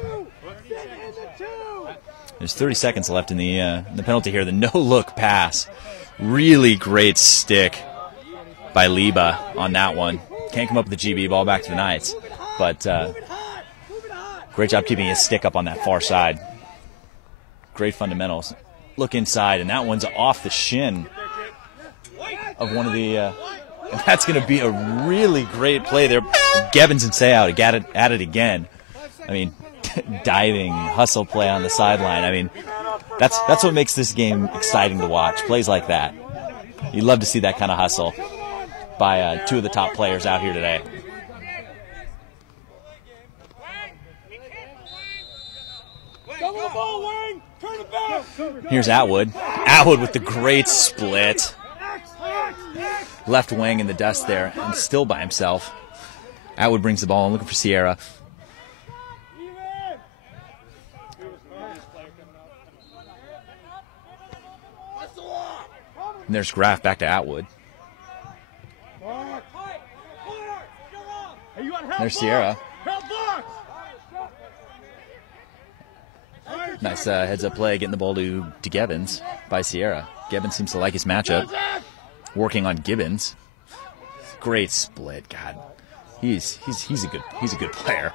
There's 30 seconds left in the penalty here. The no-look pass. Really great stick by Liba on that one. Can't come up with the GB. Ball back to the Knights. But great job keeping his stick up on that far side. Great fundamentals. Look inside, and that one's off the shin of one of the... and that's going to be a really great play there. Gebbins and Seau at it again. I mean, diving, hustle play on the sideline. I mean, that's what makes this game exciting to watch. Plays like that. You love to see that kind of hustle by 2 of the top players out here today. Here's Atwood. Atwood with the great split. Left wing in the dust there, and still by himself. Atwood brings the ball and looking for Sierra. And there's Graff back to Atwood. There's Sierra. Nice heads-up play, getting the ball to Gebbins by Sierra. Gebbins seems to like his matchup. Working on Gibbons. Great split. God, he's a good player.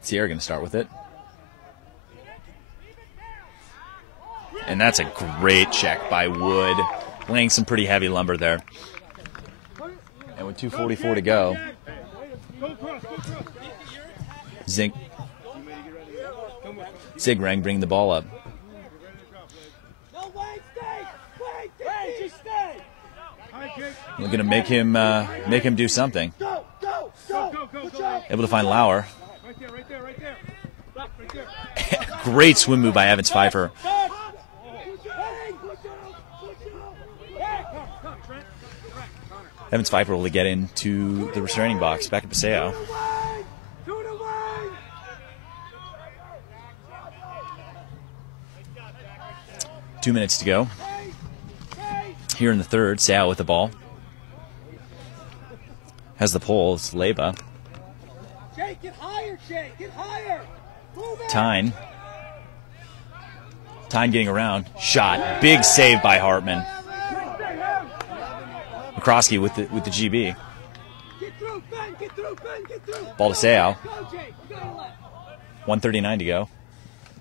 Sierra going to start with it. And that's a great check by Wood. Laying some pretty heavy lumber there. And with 2:44 to go, Zigrang bringing the ball up. We're going to make him do something. Able to find Lauer. Great swim move by Evans Pfeiffer. Evans Pfeiffer will get into the restraining box. Back at Paseo. 2 minutes to go. Here in the third, Sal with the ball. Has the pole. It's Leba. Jake, get higher, Jake. Get higher. Tyne getting around. Shot. Big save by Hartman. McCroskey with the GB. Ball to Sal. 1:39 to go.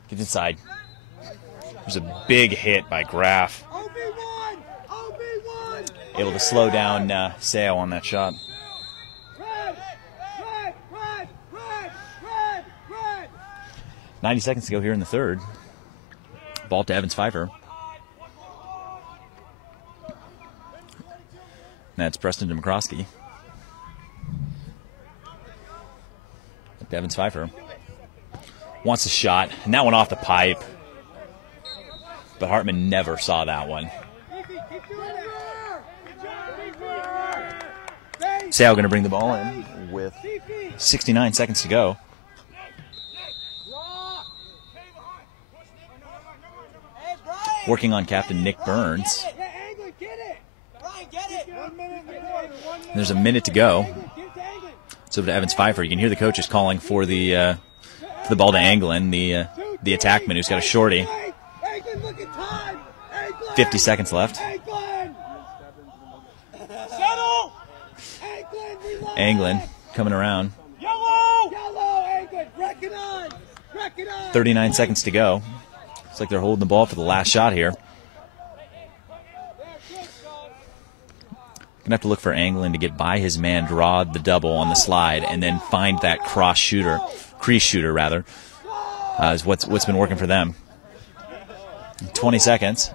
Gets inside. There's a big hit by Graff. Able to slow down Sale on that shot. 90 seconds to go here in the third. Ball to Evans Pfeiffer. That's Preston to McCroskey. Evans Pfeiffer wants a shot, and that one off the pipe. But Hartman never saw that one. Sale going to bring the ball in with 69 seconds to go. Working on captain Nick Burns. There's a minute to go. So to Evans Pfeiffer, you can hear the coaches calling for the ball to Anglin, the attackman who's got a shorty. 50 seconds left. Anglin coming around. 39 seconds to go. Looks like they're holding the ball for the last shot here. Gonna have to look for Anglin to get by his man, draw the double on the slide, and then find that crease shooter rather. Is what's been working for them. 20 seconds.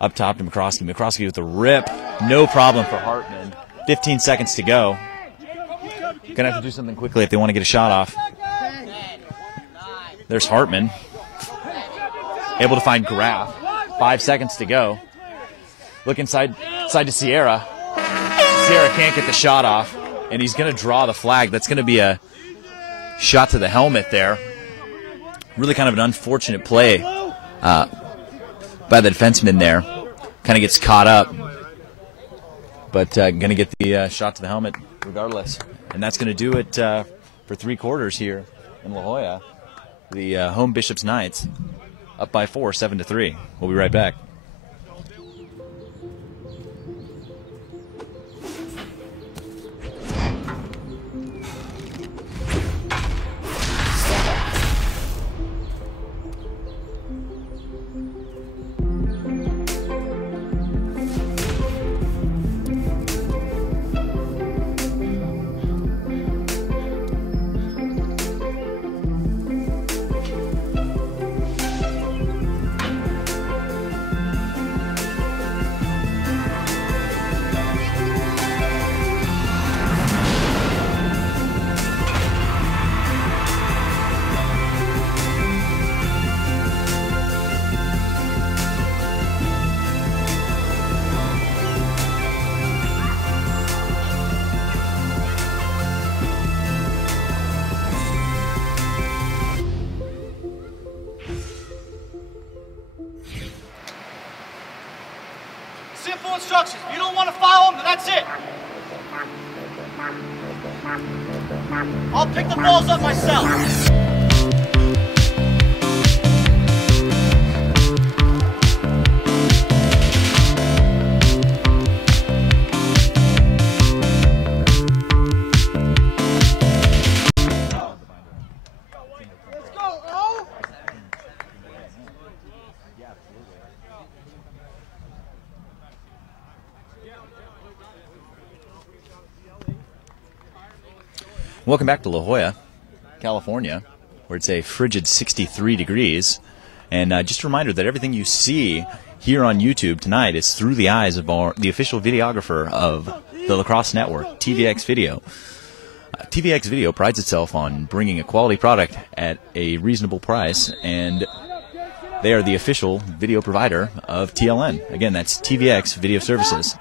Up top to McCroskey. McCroskey with the rip. No problem for Hartman. 15 seconds to go. Gonna have to do something quickly if they want to get a shot off. There's Hartman. Able to find Graff. 5 seconds to go. Look inside to Sierra. Sierra can't get the shot off, and he's going to draw the flag. That's going to be a shot to the helmet there. Really kind of an unfortunate play by the defenseman there. Kind of gets caught up, but going to get the shot to the helmet regardless. And that's going to do it for 3 quarters here in La Jolla. The home Bishops Knights up by 4, 7-3. We'll be right back. Simple instructions. If you don't want to follow them, then that's it. I'll pick the balls up myself. Welcome back to La Jolla, California, where it's a frigid 63 degrees. And just a reminder that everything you see here on YouTube tonight is through the eyes of the official videographer of the Lacrosse Network, TVX Video. TVX Video prides itself on bringing a quality product at a reasonable price, and they are the official video provider of TLN. Again, that's TVX Video Services.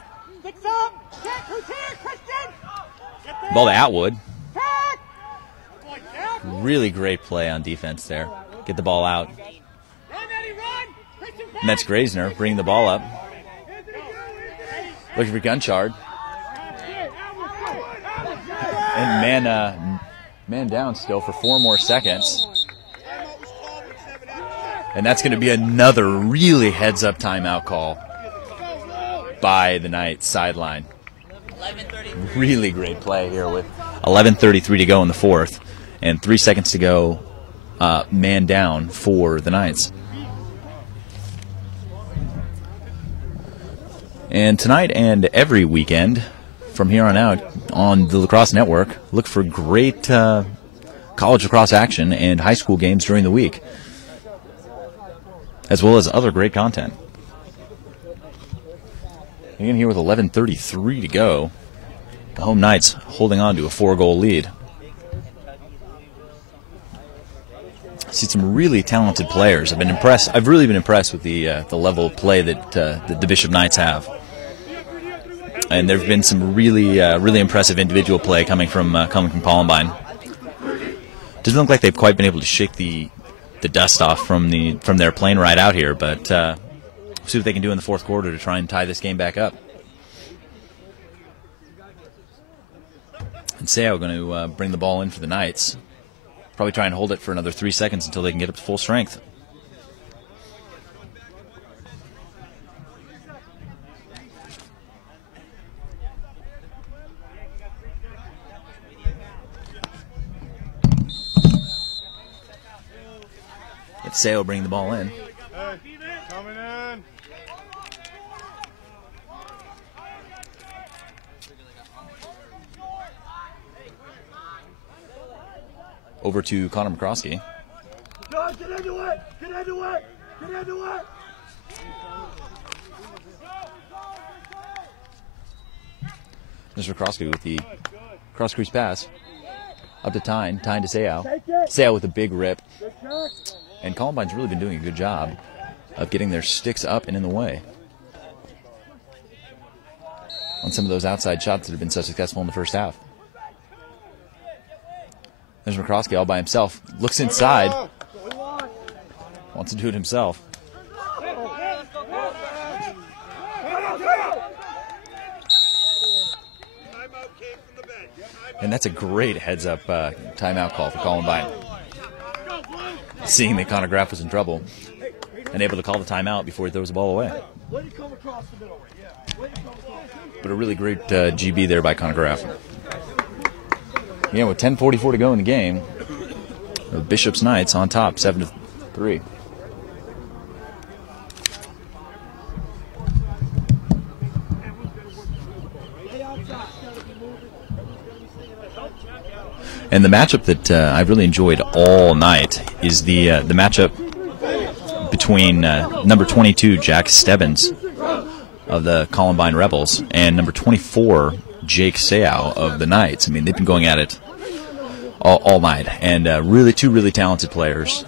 Ball to Atwood. Really great play on defense there. Get the ball out. And that's Graysner bringing the ball up. Looking for Gunchard. And man down still for 4 more seconds. And that's going to be another really heads-up timeout call by the Knights sideline. Really great play here with 11:33 to go in the fourth and 3 seconds to go, man down for the Knights. And tonight and every weekend from here on out on the Lacrosse Network, look for great college lacrosse action and high school games during the week, as well as other great content. Again, here with 11:33 to go, the home Knights holding on to a 4-goal lead. See some really talented players. I've really been impressed with the level of play that the Bishop Knights have. And there have been some really impressive individual play coming from Columbine. Doesn't look like they've quite been able to shake the dust off from their plane ride out here, but see what they can do in the fourth quarter to try and tie this game back up. And Sao going to bring the ball in for the Knights. Probably try and hold it for another 3 seconds until they can get up to full strength. It's Sao bringing the ball in. Coming in. Over to Connor McCroskey. Get into it! Get into it! Get into it! There's McCroskey with the cross-crease pass. Up to Tyne. Tyne to Sao. Sao with a big rip. And Columbine's really been doing a good job of getting their sticks up and in the way on some of those outside shots that have been so successful in the first half. There's McCroskey all by himself. Looks inside. Wants to do it himself. And that's a great heads-up timeout call for Columbine. Seeing that Connor Graff was in trouble and able to call the timeout before he throws the ball away. But a really great GB there by Connor Graff. Yeah, with 10:44 to go in the game, the Bishop's Knights on top, 7-3. And the matchup that I've really enjoyed all night is the matchup between number 22, Jack Stebbins of the Columbine Rebels, and number 24, Jake Sao of the Knights. I mean, they've been going at it all night, and two really talented players,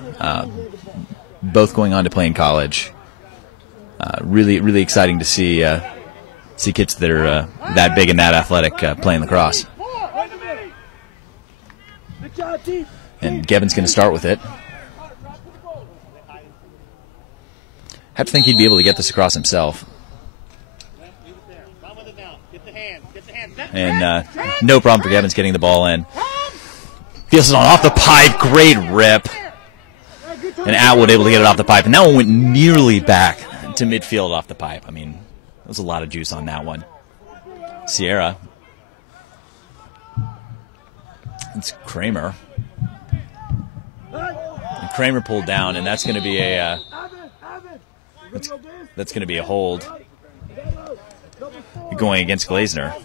both going on to play in college. Really exciting to see kids that are that big and that athletic playing lacrosse. And Gevin's going to start with it. Have to think he'd be able to get this across himself. And no problem for Gevin's getting the ball in. Feels it on off the pipe. Great rip. And Atwood able to get it off the pipe. And that one went nearly back to midfield off the pipe. I mean, there was a lot of juice on that one. Sierra. It's Kramer. And Kramer pulled down, and that's going to be a that's going to be a hold going against Glazner.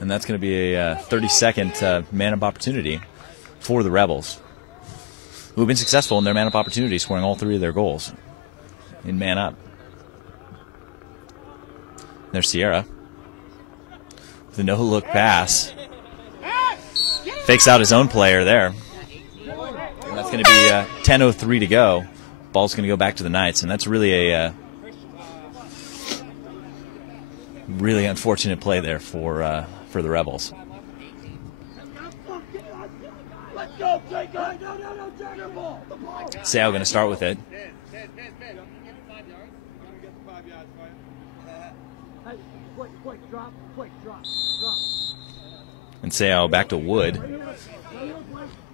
And that's going to be a 30-second man-up opportunity for the Rebels, who have been successful in their man-up opportunity, scoring all 3 of their goals in man-up. There's Sierra with a no-look pass. Fakes out his own player there. And that's going to be 10:03 to go. Ball's going to go back to the Knights, and that's really a really unfortunate play there for the Rebels. Sao going to start with it. And Sao back to Wood.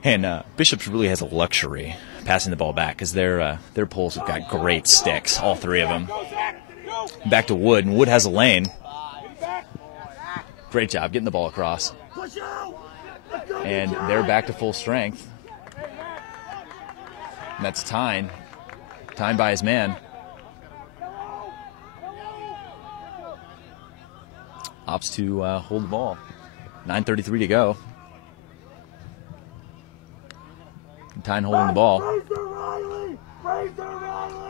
And Bishops really has a luxury passing the ball back because their poles have got great sticks, all 3 of them. Back to Wood, and Wood has a lane. Great job getting the ball across. And they're back to full strength. And that's Tyne. Tyne by his man. Opts to hold the ball. 9:33 to go. Tyne holding the ball.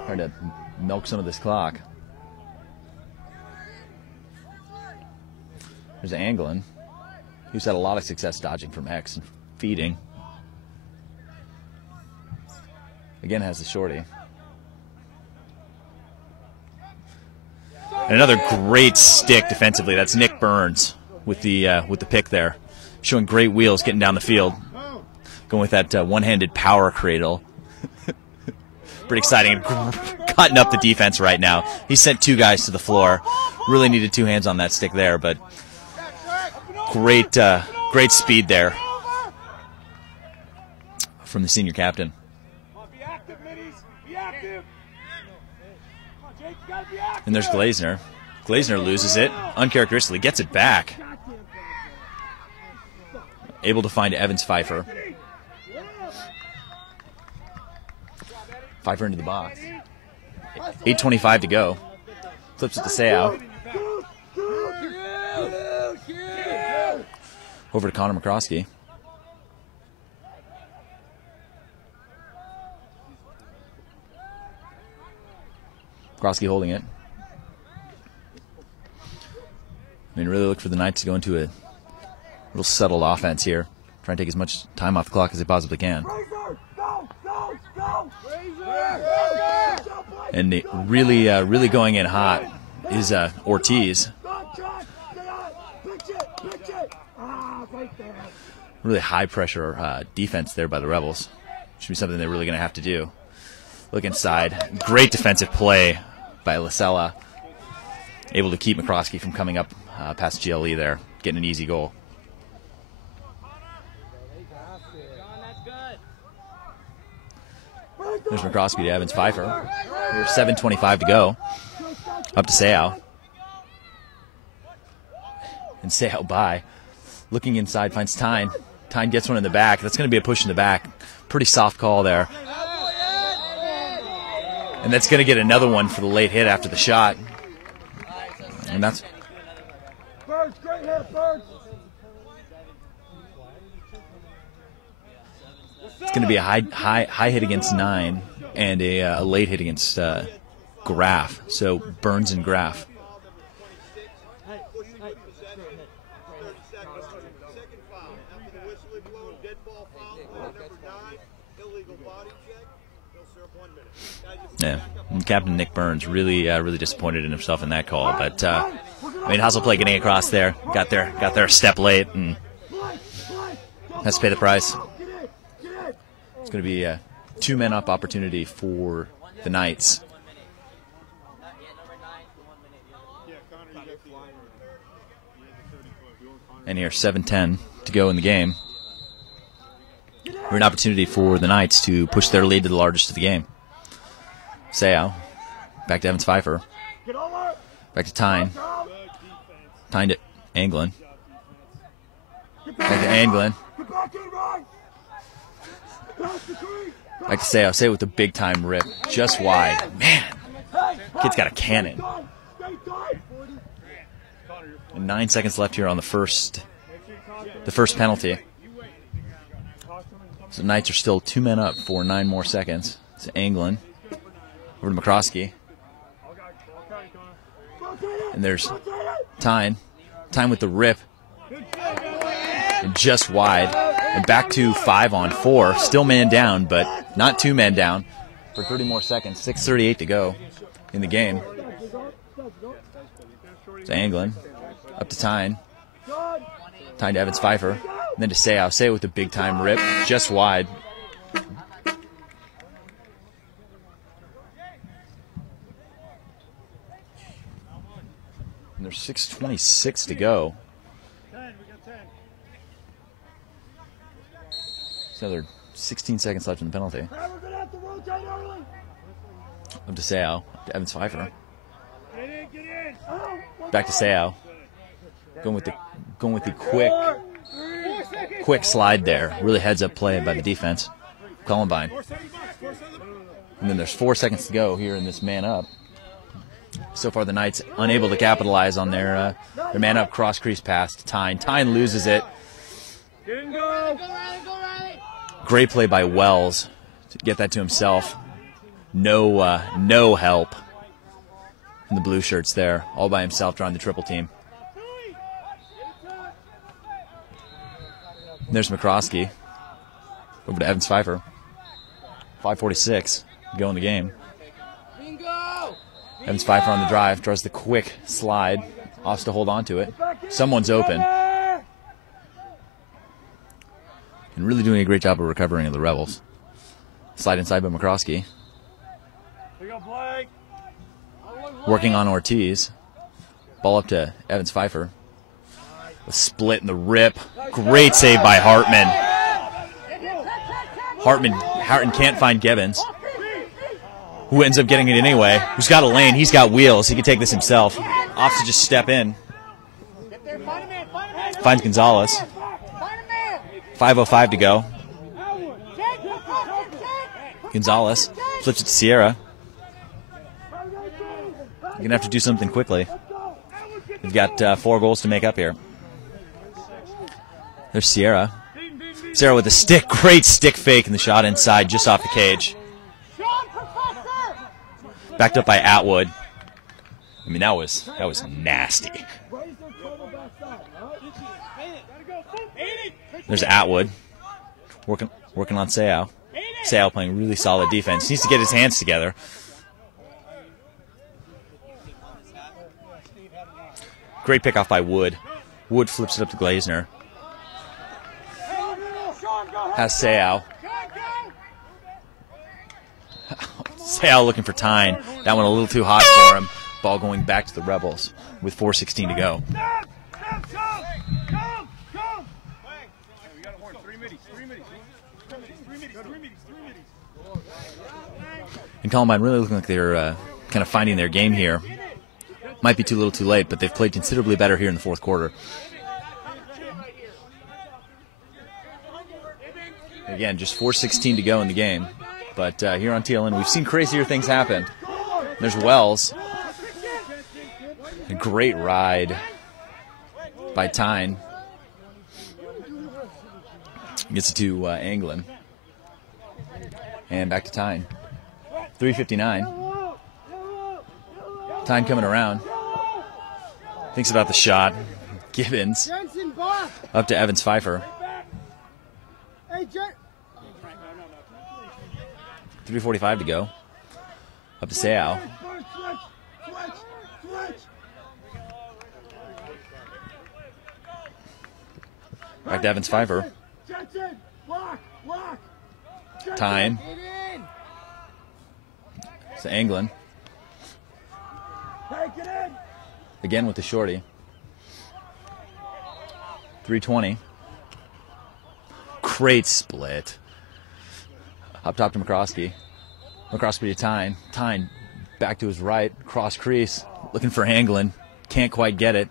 Trying to milk some of this clock. There's Anglin, who's had a lot of success dodging from X and feeding. Again has the shorty. And another great stick defensively. That's Nick Burns with the pick there, showing great wheels getting down the field, going with that one-handed power cradle. Pretty exciting, cutting up the defense right now. He sent 2 guys to the floor. Really needed 2 hands on that stick there, but great speed there from the senior captain. And there's Glazner. Glazner loses it, uncharacteristically, gets it back. Able to find Evans Pfeiffer. Pfeiffer into the box. 8:25 to go. Flips it to Sao. Over to Connor McCroskey. McCroskey holding it. I mean, really look for the Knights to go into a real settled offense here. Try and take as much time off the clock as they possibly can. And really going in hot is Ortiz. Really high pressure defense there by the Rebels. Should be something they're really going to have to do. Look inside. Great defensive play by Lasella. Able to keep McCroskey from coming up past GLE there, getting an easy goal. There's McCroskey to Evans Pfeiffer. Here's 7:25 to go. Up to Sao. And Sao by. Looking inside, finds Tyne. Tyne gets one in the back. That's going to be a push in the back. Pretty soft call there. And that's going to get another one for the late hit after the shot. And that's... Birds, great hit, Birds. It's going to be a high hit against 9 and a late hit against Graff. So Burns and Graff. Yeah, and Captain Nick Burns really disappointed in himself in that call. But I mean, hustle play getting across there, got there a step late, and has to pay the price. It's going to be a 2-man up opportunity for the Knights. And here, 7:10 to go in the game. We're an opportunity for the Knights to push their lead to the largest of the game. Sao, back to Evans Pfeiffer. Back to Tyne. Tyne to Anglin. Back to Anglin. Back to Sao. Sao with the big time rip. Just wide. Man, kid's got a cannon. And 9 seconds left here on the first penalty. So the Knights are still 2 men up for 9 more seconds. It's Anglin over to McCroskey. And there's Tyne. Tyne with the rip. And just wide. And back to 5-on-4. Still man down, but not 2 men down for 30 more seconds. 6:38 to go in the game. It's Anglin. Up to Tyne. Tyne to Evans Pfeiffer. And then to Seau. Seau with the big time rip. Just wide. And there's 6:26 to go. So another 16 seconds left in the penalty. Up to Seau. To Evans Pfeiffer. Back to Seau. Going with the quick slide there. Really heads up play by the defense. Columbine. And then there's 4 seconds to go here in this man up. So far the Knights unable to capitalize on their man up cross crease pass to Tyne. Tyne loses it. Great play by Wells to get that to himself. No help from the blue shirts there. All by himself drawing the triple team. There's McCroskey. Over to Evans Pfeiffer. 5:46 to go in the game. Evans Pfeiffer on the drive. Draws the quick slide. Offs to hold on to it. Someone's open. And really doing a great job of recovering of the Rebels. Slide inside by McCroskey. Working on Ortiz. Ball up to Evans Pfeiffer. The split and the rip. Great save by Hartman. Hartman can't find Gibbons, who ends up getting it anyway. Who's got a lane. He's got wheels. He can take this himself. Opts to just step in. Finds Gonzalez. 5:05 to go. Gonzalez flips it to Sierra. You're going to have to do something quickly. You've got 4 goals to make up here. There's Sierra. Sierra with a stick. Great stick fake and the shot inside just off the cage. Backed up by Atwood. I mean, that was nasty. There's Atwood. Working on Seau. Seau playing really solid defense. Needs to get his hands together. Great pickoff by Wood. Wood flips it up to Glazner. Has Seau. Seau looking for Tyne. That one a little too hot for him. Ball going back to the Rebels with 4:16 to go. And Columbine really looking like they're kind of finding their game here. Might be too little too late, but they've played considerably better here in the fourth quarter. Again, just 4:16 to go in the game. But here on TLN, we've seen crazier things happen. There's Wells. A great ride by Tyne. Gets it to Anglin. And back to Tyne. 3:59. Tyne coming around. Thinks about the shot. Gibbons. Up to Evans Pfeiffer. 3:45 to go. Up to Seau. Back to Evans Pfeiffer. Tyne. To Anglin. Again with the shorty. 3:20. Great split. Up top to McCroskey. McCroskey to Tyne. Tyne back to his right. Cross crease. Looking for Anglin. Can't quite get it.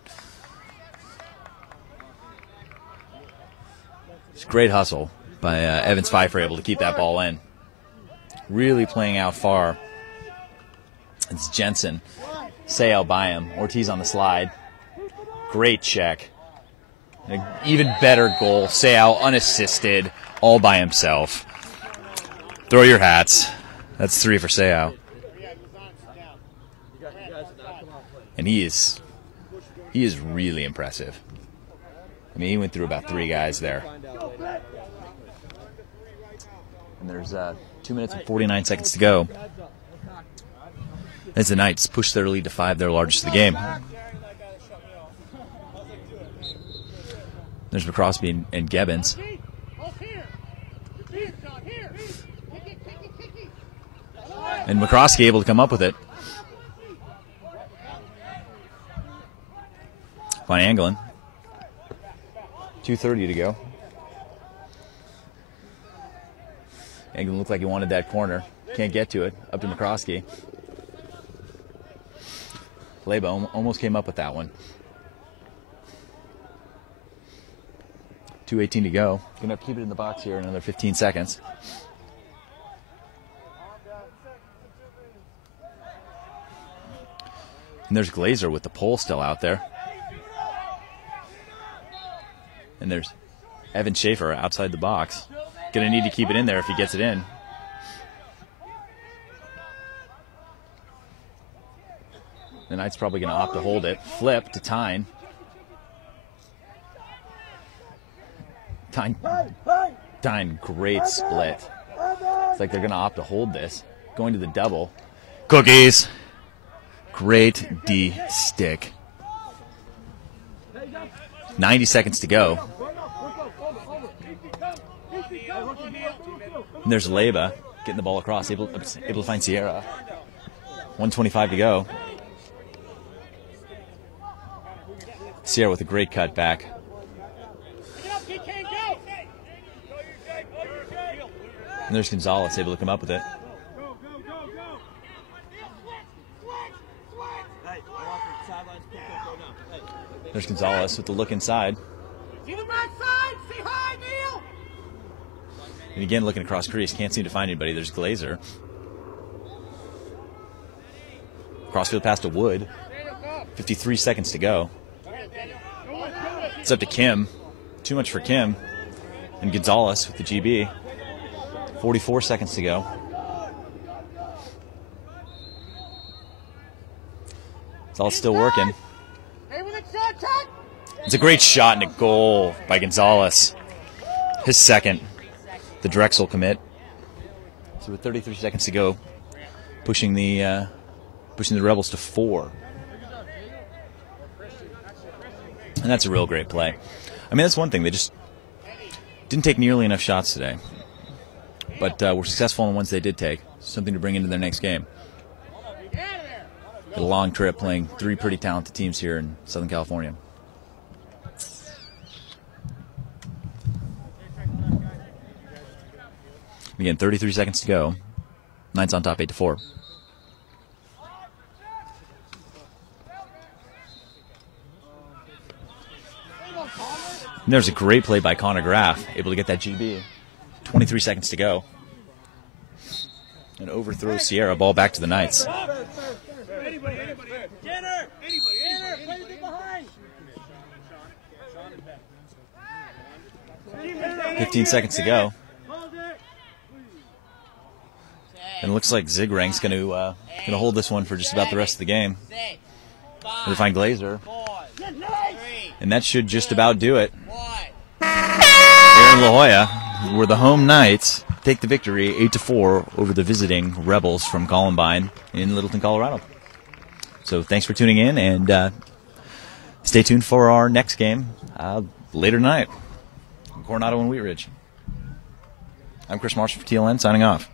It's great hustle by Evans Pfeiffer, able to keep that ball in. Really playing out far. It's Jensen. Seau by him. Ortiz on the slide. Great check. An even better goal. Seau unassisted, all by himself. Throw your hats. That's 3 for Seau. And he is really impressive. I mean, he went through about 3 guys there. And there's 2 minutes and 49 seconds to go. As the Knights push their lead to 5, their largest of the game. There's McCroskey and Gebbins. And McCroskey able to come up with it. Fine Anglin. 2:30 to go. Anglin looked like he wanted that corner. Can't get to it. Up to McCroskey. Leba almost came up with that one. 2:18 to go. Gonna have to keep it in the box here another 15 seconds. And there's Glazer with the pole still out there. And there's Evan Schaefer outside the box. Gonna need to keep it in there if he gets it in. The Knight's probably gonna opt to hold it. Flip to Tyne. Tyne, great split. It's like they're gonna opt to hold this. Going to the double. Cookies. Great D stick. 90 seconds to go. And there's Leba getting the ball across, able to find Sierra. 1:25 to go. Sierra with a great cut back. And there's Gonzalez able to come up with it. There's Gonzalez with the look inside. And again, looking across crease, can't seem to find anybody. There's Glazer. Crossfield pass to Wood. 53 seconds to go. It's up to Kim. Too much for Kim. And Gonzalez with the GB. 44 seconds to go. Gonzalez still working. It's a great shot and a goal by Gonzalez. His second. The Drexel commit. So with 33 seconds to go, pushing the Rebels to 4. And that's a real great play. I mean, that's one thing. They just didn't take nearly enough shots today. But were successful in the ones they did take. Something to bring into their next game. A long trip playing 3 pretty talented teams here in Southern California. Again, 33 seconds to go. Knights on top 8-4. And there's a great play by Connor Graff, able to get that GB. 23 seconds to go. And overthrows Sierra, ball back to the Knights. 15 seconds to go. And it looks like Zigrank's going to hold this one for just about the rest of the game. They find Glazer. And that should just about do it. Here in La Jolla, where the home Knights take the victory 8-4 over the visiting Rebels from Columbine in Littleton, Colorado. So thanks for tuning in, and stay tuned for our next game later tonight. Coronado and Wheat Ridge. I'm Chris Marshall for TLN, signing off.